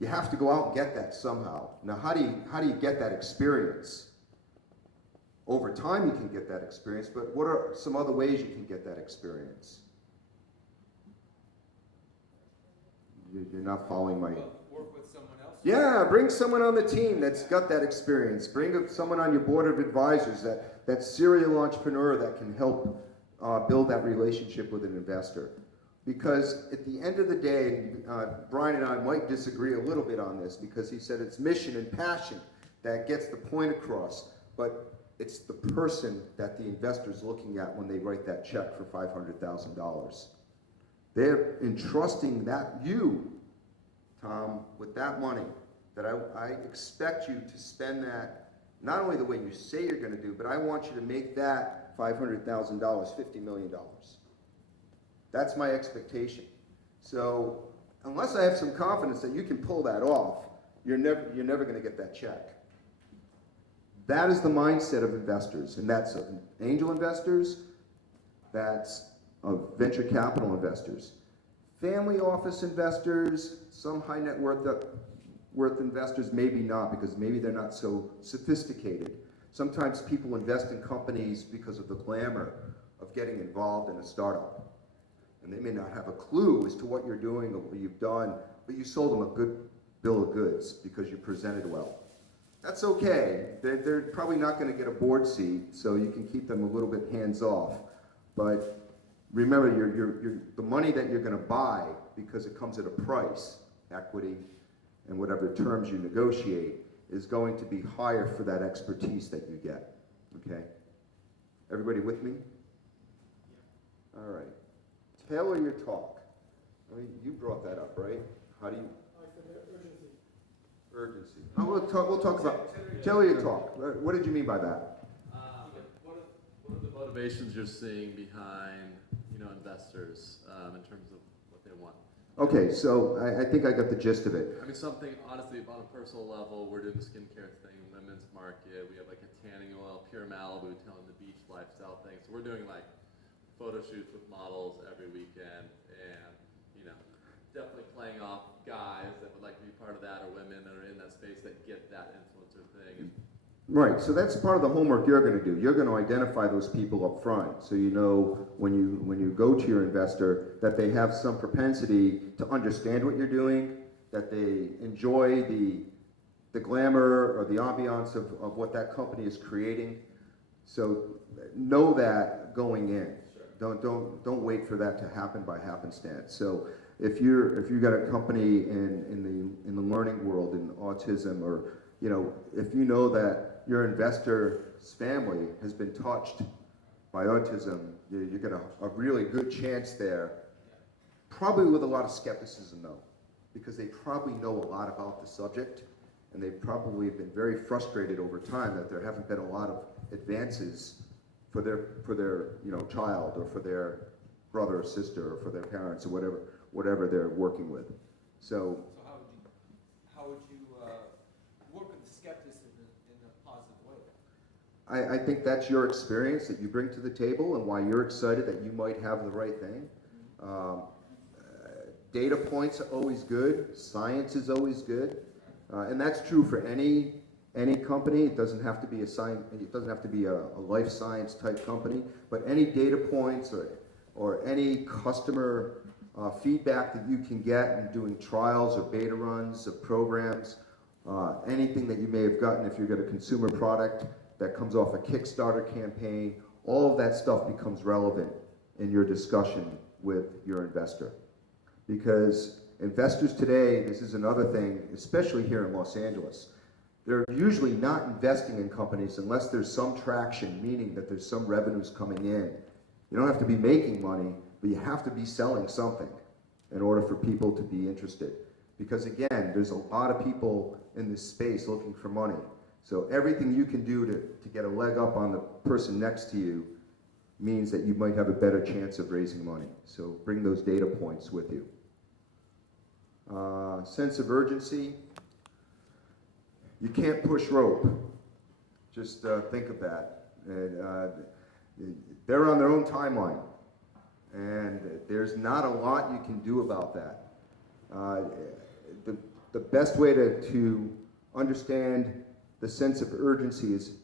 You have to go out and get that somehow. Now, how do you get that experience? Over time, you can get that experience, but what are some other ways you can get that experience? You're not following my... Work with someone else? Yeah, bring someone on the team that's got that experience. Bring someone on your board of advisors, that serial entrepreneur that can help build that relationship with an investor. Because at the end of the day, Brian and I might disagree a little bit on this, because he said it's mission and passion that gets the point across, but it's the person that the investor's looking at when they write that check for $500,000. They're entrusting that you, Tom, with that money, that I expect you to spend that, not only the way you say you're going to do, but I want you to make that $500,000 $50 million. That's my expectation. So unless I have some confidence that you can pull that off, you're never going to get that check. That is the mindset of investors, and that's of angel investors, that's of venture capital investors. Family office investors, some high net worth investors, maybe not, because maybe they're not so sophisticated. Sometimes people invest in companies because of the glamour of getting involved in a startup. And they may not have a clue as to what you're doing or what you've done, but you sold them a good bill of goods because you presented well. That's okay. They're probably not going to get a board seat, so you can keep them a little bit hands-off. But remember, the money that you're going to buy, because it comes at a price, equity, and whatever terms you negotiate, is going to be higher for that expertise that you get. Okay? Everybody with me? All right. Tailor your talk. I mean, you brought that up, right? How do you? I said urgency. Urgency. We'll talk about. Tailor your talk. What did you mean by that? What are the motivations you're seeing behind, investors in terms of what they want? Okay, so I think I got the gist of it. I mean, something, honestly, on a personal level, we're doing the skincare thing, women's market, we have like a tanning oil, pure Malibu, telling the beach lifestyle thing. So we're doing like photo shoots with models every weekend, and, definitely playing off guys that would like to be part of that, or women that are in that space that get that influencer thing. Right, so that's part of the homework you're going to do. You're going to identify those people up front, so you know when you go to your investor that they have some propensity to understand what you're doing, that they enjoy the glamour or the ambiance of what that company is creating. So know that going in. Don't wait for that to happen by happenstance. So if you've got a company in the learning world, in autism, or if you know that your investor's family has been touched by autism, you get a really good chance there, probably with a lot of skepticism though, because they probably know a lot about the subject, and they've probably been very frustrated over time that there haven't been a lot of advances for their child, or for their brother or sister, or for their parents, or whatever they're working with. So how would you work with the skepticism in a positive way? I think that's your experience that you bring to the table, and why you're excited that you might have the right thing. Data points are always good. Science is always good, and that's true for any company. It doesn't have to be a science. It doesn't have to be a life science type company, but any data points or any customer feedback that you can get in doing trials or beta runs of programs, anything that you may have gotten if you've got a consumer product that comes off a Kickstarter campaign, all of that stuff becomes relevant in your discussion with your investor. Because investors today, this is another thing, especially here in Los Angeles, they're usually not investing in companies unless there's some traction, meaning that there's some revenues coming in. You don't have to be making money, but you have to be selling something in order for people to be interested. Because again, there's a lot of people in this space looking for money. So everything you can do to get a leg up on the person next to you means that you might have a better chance of raising money. So bring those data points with you. Sense of urgency. You can't push rope. Just think of that. And, they're on their own timeline. And there's not a lot you can do about that. The best way to understand the sense of urgency is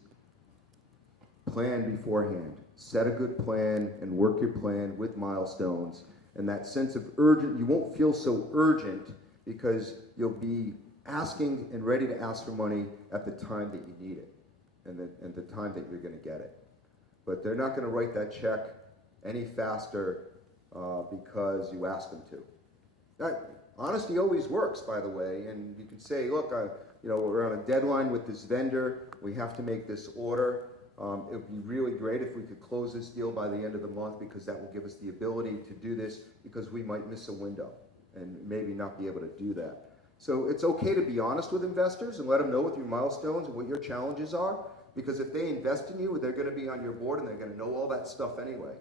plan beforehand. Set a good plan and work your plan with milestones. And that sense of urgent, you won't feel so urgent because you'll be asking and ready to ask for money at the time that you need it, and the time that you're going to get it. But they're not going to write that check any faster because you ask them to. That honesty always works, by the way, and you can say, look, we're on a deadline with this vendor. We have to make this order. It would be really great if we could close this deal by the end of the month, because that will give us the ability to do this, because we might miss a window and maybe not be able to do that. So it's okay to be honest with investors and let them know what your milestones and what your challenges are, because if they invest in you, they're going to be on your board and they're going to know all that stuff anyway.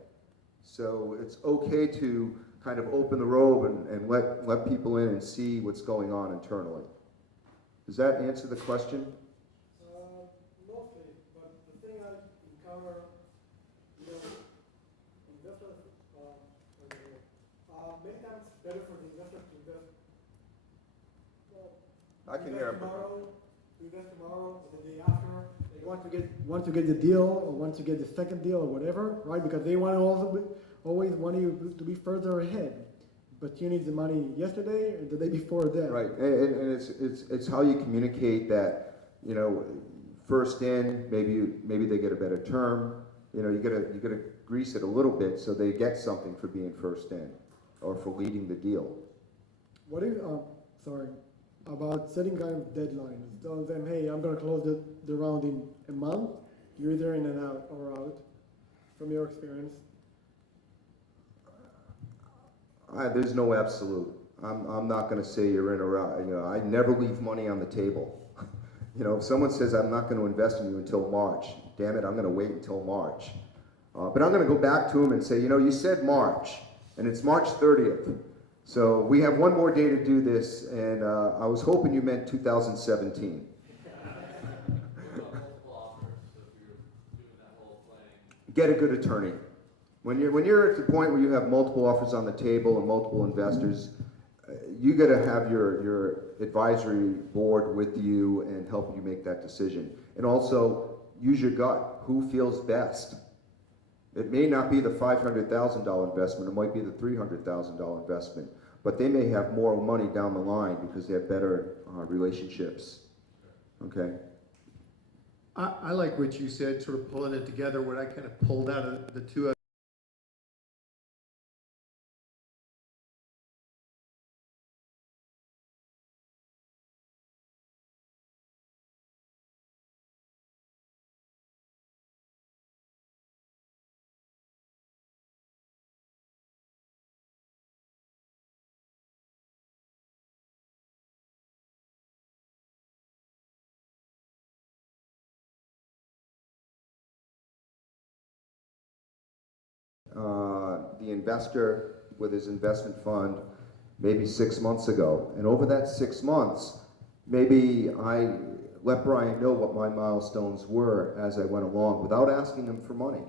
So it's okay to kind of open the robe and let people in and see what's going on internally. Does that answer the question? Mostly, but the thing I encounter, investors, many times it's better for the investors to invest. I can hear him. Invest tomorrow, or the day after. They want to get the deal, or want to get the second deal, or whatever, right? Because they want to always want you to be further ahead. But you need the money yesterday or the day before that. Right, and it's how you communicate that, first in, maybe they get a better term. You gotta grease it a little bit so they get something for being first in, or for leading the deal. What if, about setting kind of deadlines? Tell them, hey, I'm gonna close the round in a month. You're either in and out or out, from your experience. There's no absolute. I'm not going to say you're in or out. I never leave money on the table. If someone says I'm not going to invest in you until March, damn it, I'm going to wait until March. But I'm going to go back to them and say, you said March, and it's March 30th. So we have one more day to do this, and I was hoping you meant 2017. Get a good attorney. When you're at the point where you have multiple offers on the table and multiple investors, you got to have your advisory board with you and help you make that decision. And also use your gut. Who feels best? It may not be the $500,000 investment. It might be the $300,000 investment. But they may have more money down the line because they have better relationships. Okay. I like what you said, sort of pulling it together. What I kind of pulled out of the two the investor with his investment fund maybe 6 months ago. And over that 6 months, maybe I let Brian know what my milestones were as I went along without asking him for money.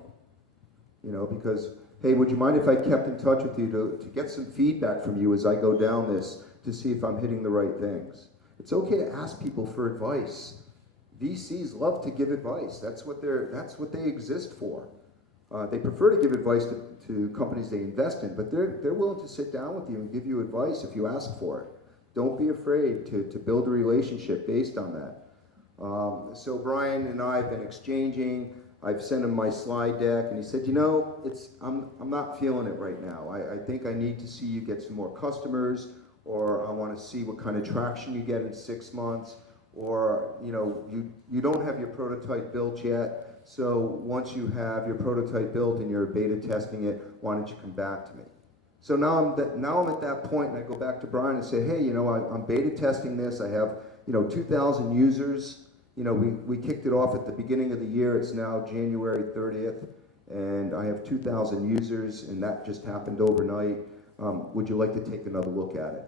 You know, because, hey, would you mind if I kept in touch with you to get some feedback from you as I go down this to see if I'm hitting the right things? It's okay to ask people for advice. VCs love to give advice. That's what they exist for. They prefer to give advice to companies they invest in, but they're willing to sit down with you and give you advice if you ask for it. Don't be afraid to build a relationship based on that. So Brian and I have been exchanging. I've sent him my slide deck, and he said, you know, I'm not feeling it right now. I think I need to see you get some more customers, or I want to see what kind of traction you get in 6 months, or you know, you don't have your prototype built yet. So once you have your prototype built and you're beta testing it, why don't you come back to me? So now I'm at that point, and I go back to Brian and say, hey, you know, I'm beta testing this. I have, you know, 2,000 users. You know, we kicked it off at the beginning of the year. It's now January 30th, and I have 2,000 users, and that just happened overnight. Would you like to take another look at it?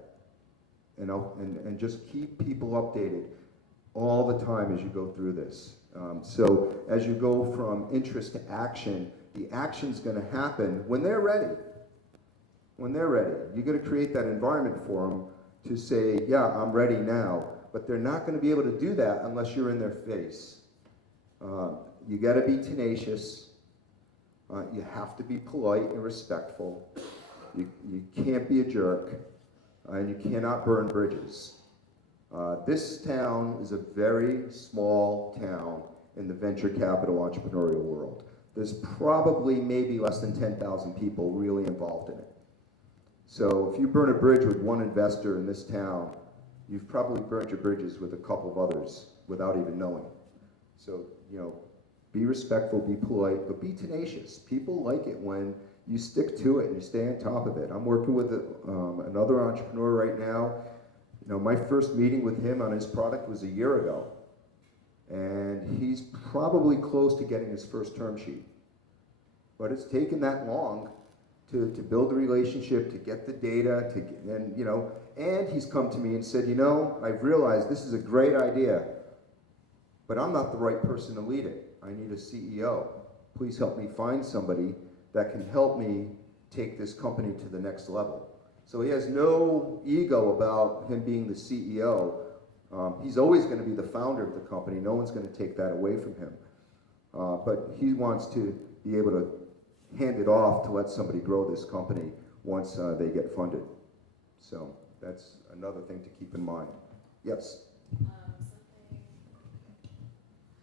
And just keep people updated all the time as you go through this. So as you go from interest to action, the action's going to happen when they're ready. When they're ready. You got to create that environment for them to say, yeah, I'm ready now. But they're not going to be able to do that unless you're in their face. You got to be tenacious. You have to be polite and respectful. You can't be a jerk. And you cannot burn bridges. This town is a very small town in the venture capital entrepreneurial world. There's probably maybe less than 10,000 people really involved in it. So if you burn a bridge with one investor in this town, you've probably burnt your bridges with a couple of others without even knowing. So, you know, be respectful, be polite, but be tenacious. People like it when you stick to it and you stay on top of it. I'm working with another entrepreneur right now. You know, my first meeting with him on his product was a year ago, and he's probably close to getting his first term sheet. But it's taken that long to build a relationship, to get the data, and he's come to me and said, you know, I've realized this is a great idea, but I'm not the right person to lead it. I need a CEO. Please help me find somebody that can help me take this company to the next level. So he has no ego about him being the CEO. He's always going to be the founder of the company. No one's going to take that away from him. But he wants to be able to hand it off to let somebody grow this company once they get funded. So that's another thing to keep in mind. Yes?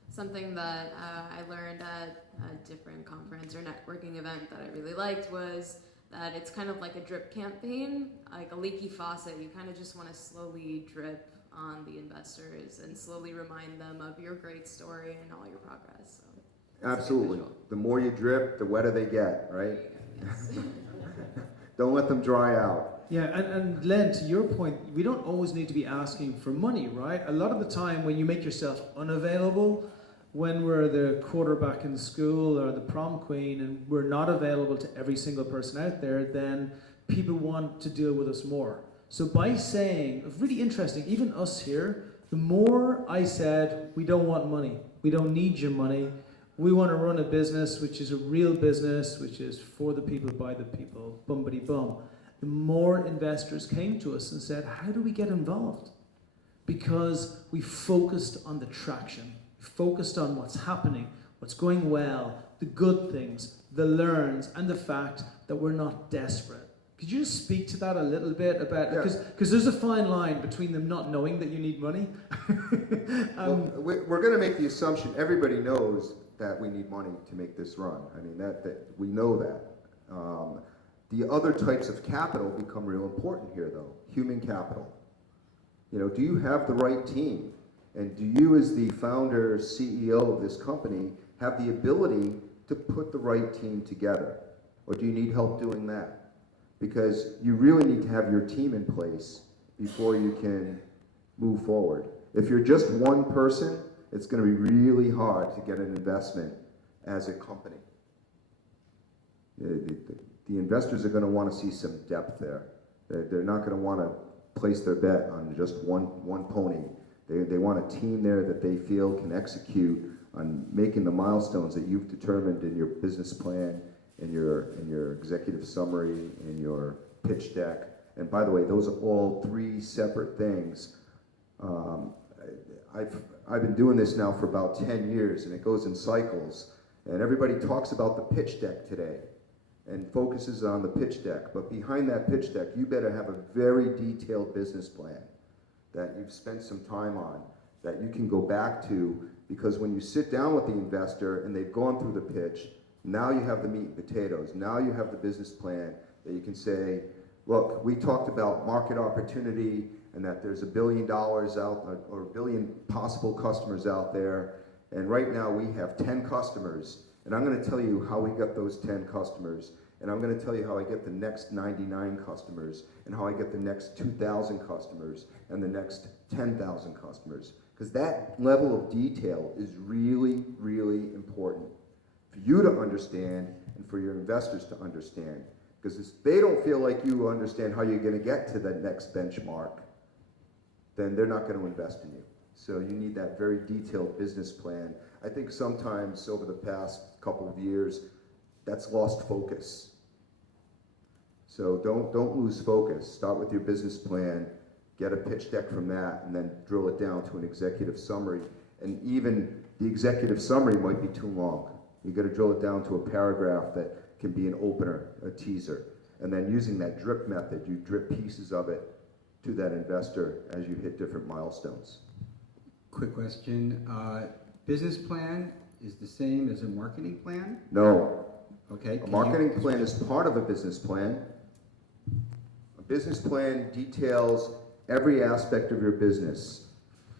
Something that I learned at a different conference or networking event that I really liked was that it's kind of like a drip campaign, like a leaky faucet. You kind of just want to slowly drip on the investors and slowly remind them of your great story and all your progress. So Absolutely. The more you drip, the wetter they get, right? Yes. Don't let them dry out. Yeah, and Len, to your point, we don't always need to be asking for money, right? A lot of the time when you make yourself unavailable, when we're the quarterback in school or the prom queen and we're not available to every single person out there, then people want to deal with us more. So by saying, really interesting, even us here, the more I said, we don't want money, we don't need your money, we want to run a business which is a real business, which is for the people, by the people, bumpity bum. the more investors came to us and said, how do we get involved? Because we focused on the traction, focused on what's happening, what's going well, the good things, the learns, and the fact that we're not desperate. Could you just speak to that a little bit about, because there's a fine line between them not knowing that you need money. Well, we're going to make the assumption everybody knows that we need money to make this run. I mean, that we know that. The other types of capital become real important here, though. Human capital. You know, do you have the right team? And do you, as the founder, CEO of this company, have the ability to put the right team together? Or do you need help doing that? Because you really need to have your team in place before you can move forward. If you're just one person, it's going to be really hard to get an investment as a company. The investors are going to want to see some depth there. They're not going to want to place their bet on just one pony. They want a team there that they feel can execute on making the milestones that you've determined in your business plan, in your executive summary, in your pitch deck. And by the way, those are all three separate things. I've been doing this now for about 10 years, and it goes in cycles. And everybody talks about the pitch deck today and focuses on the pitch deck. But behind that pitch deck, you better have a very detailed business plan that you've spent some time on, that you can go back to, because when you sit down with the investor and they've gone through the pitch, now you have the meat and potatoes. Now you have the business plan that you can say, look, we talked about market opportunity and that there's $1 billion out, or 1 billion possible customers out there. And right now we have 10 customers. And I'm going to tell you how we got those 10 customers. And I'm going to tell you how I get the next 99 customers, and how I get the next 2,000 customers, and the next 10,000 customers. Because that level of detail is really, really important for you to understand and for your investors to understand. Because if they don't feel like you understand how you're going to get to the next benchmark, then they're not going to invest in you. So you need that very detailed business plan. I think sometimes over the past couple of years, that's lost focus. So don't lose focus. Start with your business plan, get a pitch deck from that, and then drill it down to an executive summary. And even the executive summary might be too long. You got to drill it down to a paragraph that can be an opener, a teaser. And then using that drip method, you drip pieces of it to that investor as you hit different milestones. Quick question. Business plan is the same as a marketing plan? No. Okay. A marketing plan is part of a business plan. A business plan details every aspect of your business,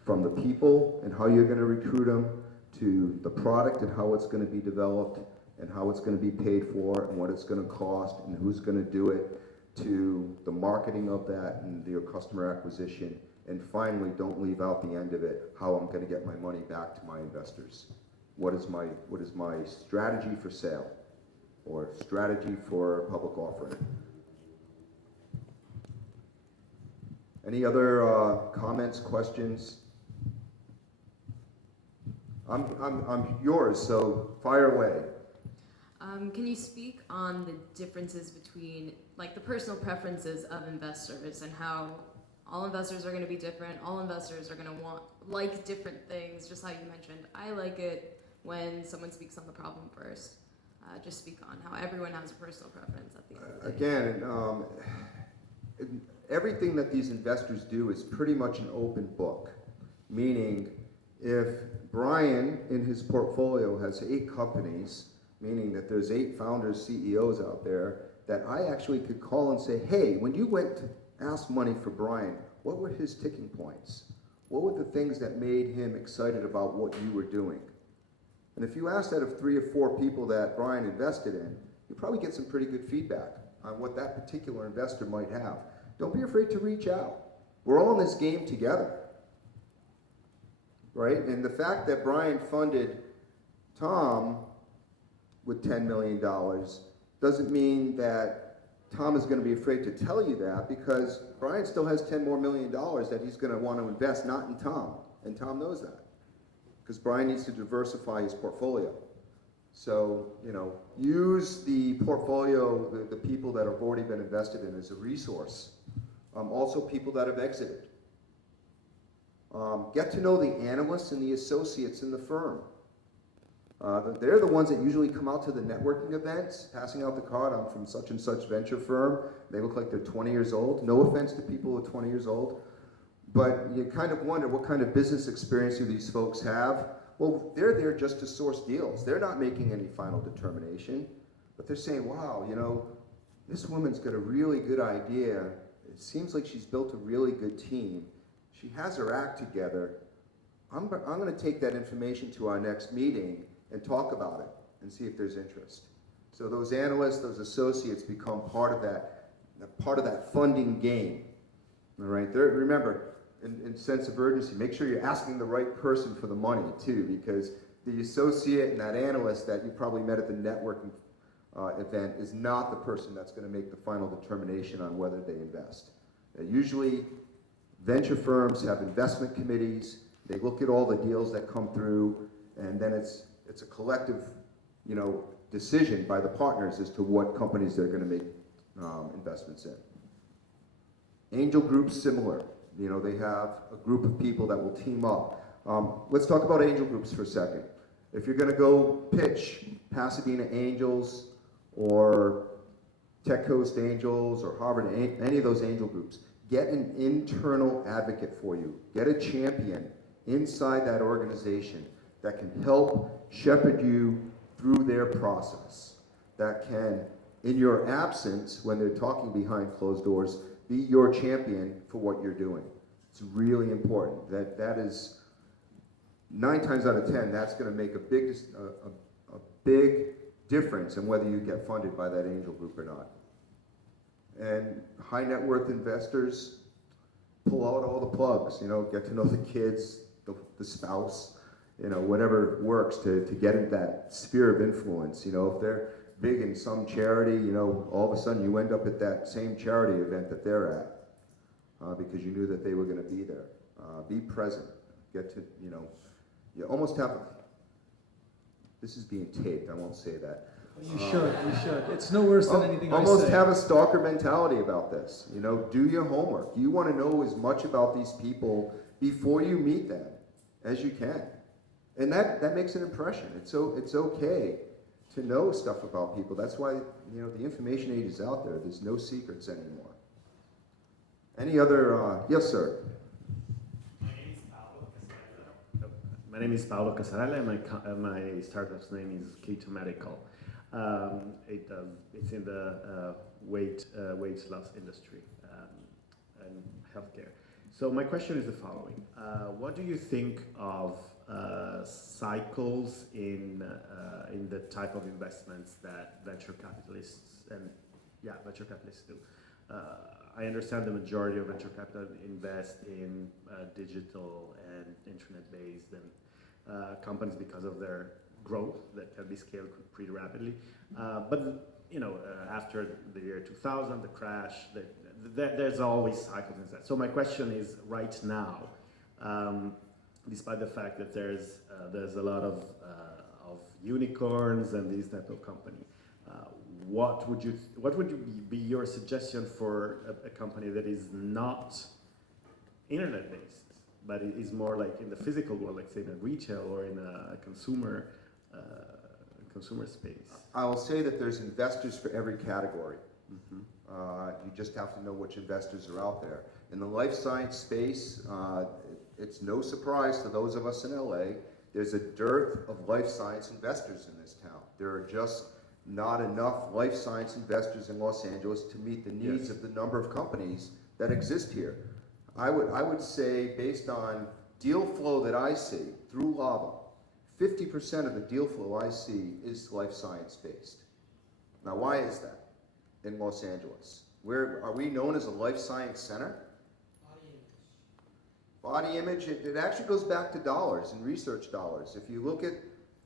from the people and how you're going to recruit them, to the product and how it's going to be developed, and how it's going to be paid for, and what it's going to cost, and who's going to do it, to the marketing of that and your customer acquisition. And finally, don't leave out the end of it, how I'm going to get my money back to my investors. What is my strategy for sale, or strategy for public offering? Any other comments, questions? I'm yours, so fire away. Can you speak on the differences between, like, the personal preferences of investors, and how all investors are going to be different? All investors are going to like different things, just how you mentioned. I like it when someone speaks on the problem first. Just speak on how everyone has a personal preference at the end of the day. Again, everything that these investors do is pretty much an open book, meaning if Brian in his portfolio has 8 companies, meaning that there's 8 founders, CEOs out there, that I actually could call and say, hey, when you went to ask money for Brian, what were his ticking points? What were the things that made him excited about what you were doing? And if you asked that of 3 or 4 people that Brian invested in, you probably get some pretty good feedback on what that particular investor might have. Don't be afraid to reach out. We're all in this game together, right? And the fact that Brian funded Tom with $10 million doesn't mean that Tom is going to be afraid to tell you that, because Brian still has $10 million more that he's going to want to invest, not in Tom, and Tom knows that, because Brian needs to diversify his portfolio. So, you know, use the portfolio, the people that have already been invested in as a resource. Also people that have exited. Get to know the analysts and the associates in the firm. They're the ones that usually come out to the networking events, passing out the card, I'm from such and such venture firm. They look like they're 20 years old. No offense to people who are 20 years old. But you kind of wonder what kind of business experience do these folks have? Well, they're there just to source deals. They're not making any final determination. But they're saying, wow, you know, this woman's got a really good idea. It seems like she's built a really good team. She has her act together. I'm going to take that information to our next meeting and talk about it and see if there's interest. So those analysts, those associates become part of that funding game. All right. Remember, in sense of urgency, make sure you're asking the right person for the money too, because the associate and that analyst that you probably met at the networking event is not the person that's going to make the final determination on whether they invest. Usually, venture firms have investment committees. They look at all the deals that come through, and then it's a collective, you know, decision by the partners as to what companies they're going to make investments in. Angel groups, similar. You know, they have a group of people that will team up. Let's talk about angel groups for a second. If you're going to go pitch Pasadena Angels or Tech Coast Angels or Harvard, any of those angel groups, get an internal advocate for you. Get a champion inside that organization that can help shepherd you through their process, that can, in your absence, when they're talking behind closed doors, be your champion for what you're doing. It's really important. That is 9 times out of 10. That's going to make a big difference in whether you get funded by that angel group or not. And high net worth investors, pull out all the plugs. You know, get to know the kids, the spouse. You know, whatever works to get into that sphere of influence. You know, if they're big in some charity, you know, all of a sudden you end up at that same charity event that they're at because you knew that they were going to be there. Be present. Get to, you know, you almost have, this is being taped, I won't say that. You should. It's no worse than anything I say. Almost have a stalker mentality about this. You know, do your homework. You want to know as much about these people before you meet them as you can. And that makes an impression. It's okay to know stuff about people. That's why, you know, the information age is out there. There's no secrets anymore. Any other, yes, sir. My name is Paolo Casarella, and my startup's name is Keto Medical. It's in the weight loss industry and healthcare. So my question is the following: what do you think of cycles in the type of investments that venture capitalists do? I understand the majority of venture capital invest in digital and internet-based and companies because of their growth that can be scaled pretty rapidly. But you know, after the year 2000, the crash, there's always cycles in that. So my question is, right now, despite the fact that there's a lot of unicorns and these type of company, what would be your suggestion for a company that is not internet-based, but it is more like in the physical world, like say in a retail or in a consumer space? I will say that there's investors for every category. Mm-hmm. You just have to know which investors are out there. In the life science space, it's no surprise to those of us in LA, there's a dearth of life science investors in this town. There are just not enough life science investors in Los Angeles to meet the needs of the number of companies that exist here. I would say, based on deal flow that I see through Lava, 50% of the deal flow I see is life science based. Now, why is that in Los Angeles? Where are we known as a life science center? Body image, it actually goes back to dollars and research dollars. If you look at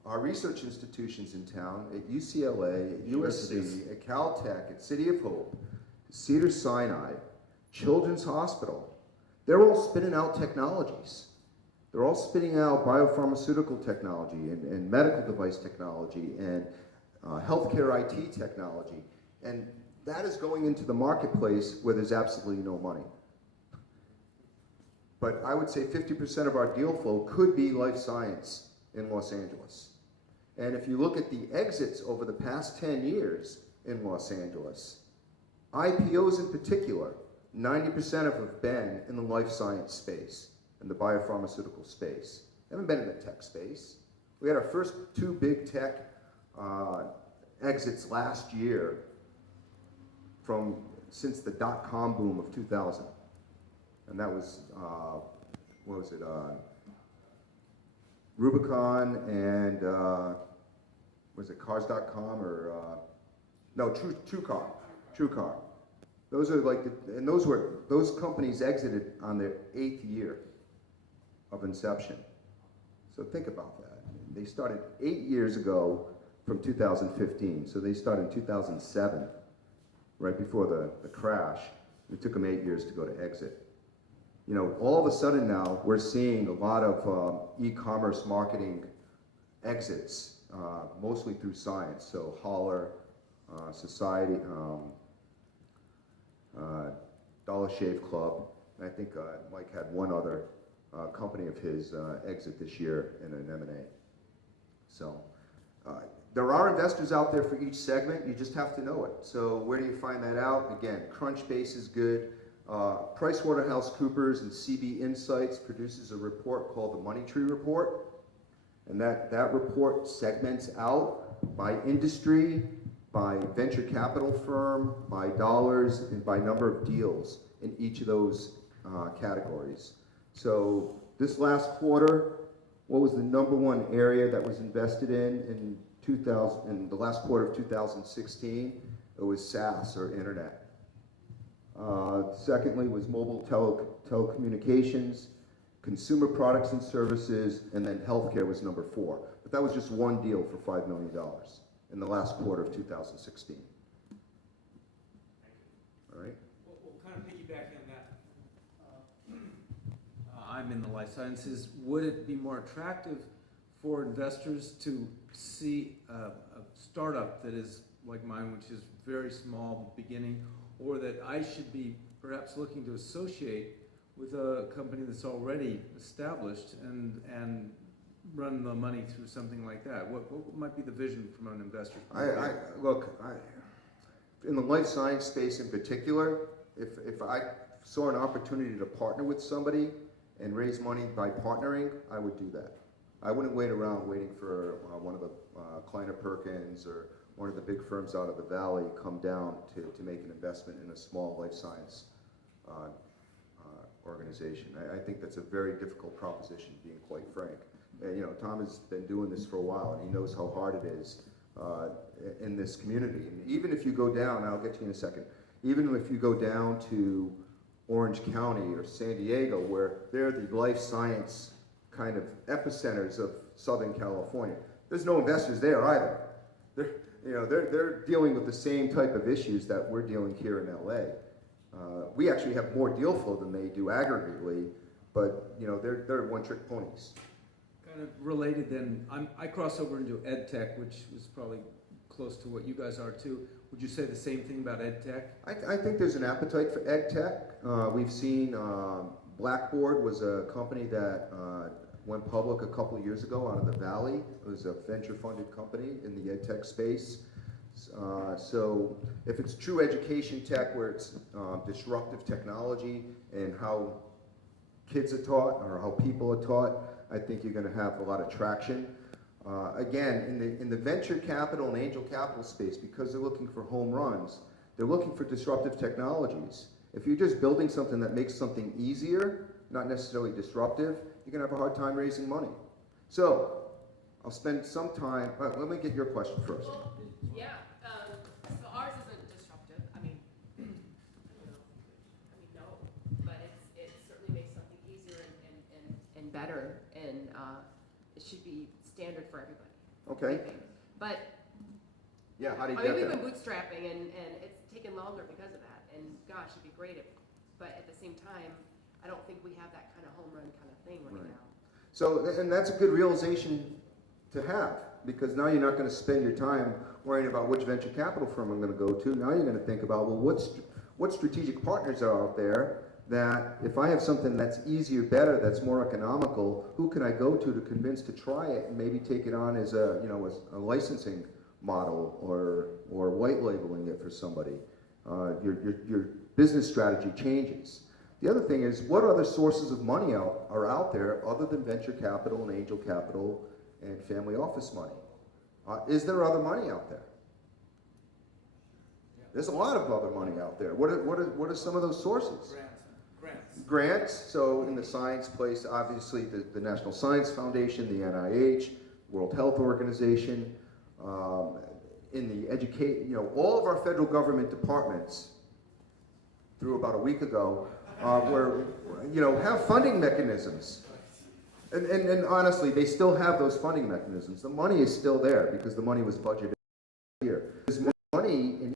our research institutions in town, at UCLA, at USC, at Caltech, at City of Hope, Cedars-Sinai, Children's Hospital, they're all spinning out technologies. They're all spitting out biopharmaceutical technology and medical device technology and healthcare IT technology. And that is going into the marketplace where there's absolutely no money. But I would say 50% of our deal flow could be life science in Los Angeles. And if you look at the exits over the past 10 years in Los Angeles, IPOs in particular, 90% of them have been in the life science space, in the biopharmaceutical space. They haven't been in the tech space. We had our first 2 big tech exits last year since the dot-com boom of 2000. And that was, what was it, Rubicon and, was it Cars.com or, no, TrueCar. Those are like, those companies exited on their 8th year of inception. So think about that. They started 8 years ago from 2015. So they started in 2007, right before the crash. It took them 8 years to go to exit. You know, all of a sudden now we're seeing a lot of e-commerce marketing exits, mostly through science. So Holler, Society, Dollar Shave Club, and I think Mike had one other company of his exit this year in an M&A. So there are investors out there for each segment. You just have to know it. So where do you find that out? Again, Crunchbase is good. PricewaterhouseCoopers and CB Insights produces a report called the Money Tree Report. And that report segments out by industry, by venture capital firm, by dollars, and by number of deals in each of those categories. So this last quarter, what was the #1 area that was invested in the last quarter of 2016? It was SaaS, or internet. Secondly was mobile telecommunications, consumer products and services, and then healthcare was #4. But that was just one deal for $5 million in the last quarter of 2016. All right? We'll kind of piggyback on that. I'm in the life sciences. Would it be more attractive for investors to see a startup that is like mine, which is very small beginning, or that I should be perhaps looking to associate with a company that's already established and run the money through something like that? What might be the vision from an investor? In the life science space in particular, if I saw an opportunity to partner with somebody and raise money by partnering, I would do that. I wouldn't wait around waiting for one of the Kleiner Perkins or one of the big firms out of the valley come down to make an investment in a small life science organization. I think that's a very difficult proposition, being quite frank. And, you know, Tom has been doing this for a while, and he knows how hard it is in this community. And even if you go down, I'll get to you in a second, even if you go down to Orange County or San Diego, where they're the life science kind of epicenters of Southern California, there's no investors there either. They're dealing with the same type of issues that we're dealing here in LA. We actually have more deal flow than they do aggregately, but you know they're one-trick ponies. Kind of related then, I cross over into ed tech, which was probably close to what you guys are too. Would you say the same thing about ed tech? I think there's an appetite for ed tech. We've seen Blackboard was a company that went public a couple years ago out of the Valley. It was a venture-funded company in the ed tech space. So if it's true education tech, where it's disruptive technology and how kids are taught or how people are taught, I think you're going to have a lot of traction. Again, in the venture capital and angel capital space, because they're looking for home runs, they're looking for disruptive technologies. If you're just building something that makes something easier, not necessarily disruptive, you're going to have a hard time raising money. So I'll spend some time, let me get your question first. Well, yeah. So ours isn't disruptive. I mean, no, but it certainly makes something easier and better, and it should be standard for everybody. Okay. But Yeah, how do you I mean, get we've that? been bootstrapping, and it's taken longer because of that. And gosh, it'd be great but at the same time, I don't think we have that kind of home run kind of thing right now. So, and that's a good realization to have, because now you're not going to spend your time worrying about which venture capital firm I'm going to go to. Now you're going to think about, well, what strategic partners are out there that if I have something that's easier, better, that's more economical, who can I go to convince to try it and maybe take it on as a, you know, as a licensing model or white labeling it for somebody. Your business strategy changes. The other thing is, what other sources of money are out there other than venture capital and angel capital and family office money? Is there other money out there? There's a lot of other money out there. What are some of those sources? Grants. So in the science place, obviously the National Science Foundation, the NIH, World Health Organization, in the all of our federal government departments, through about a week ago, have funding mechanisms. And honestly, they still have those funding mechanisms. The money is still there because the money was budgeted here. There's more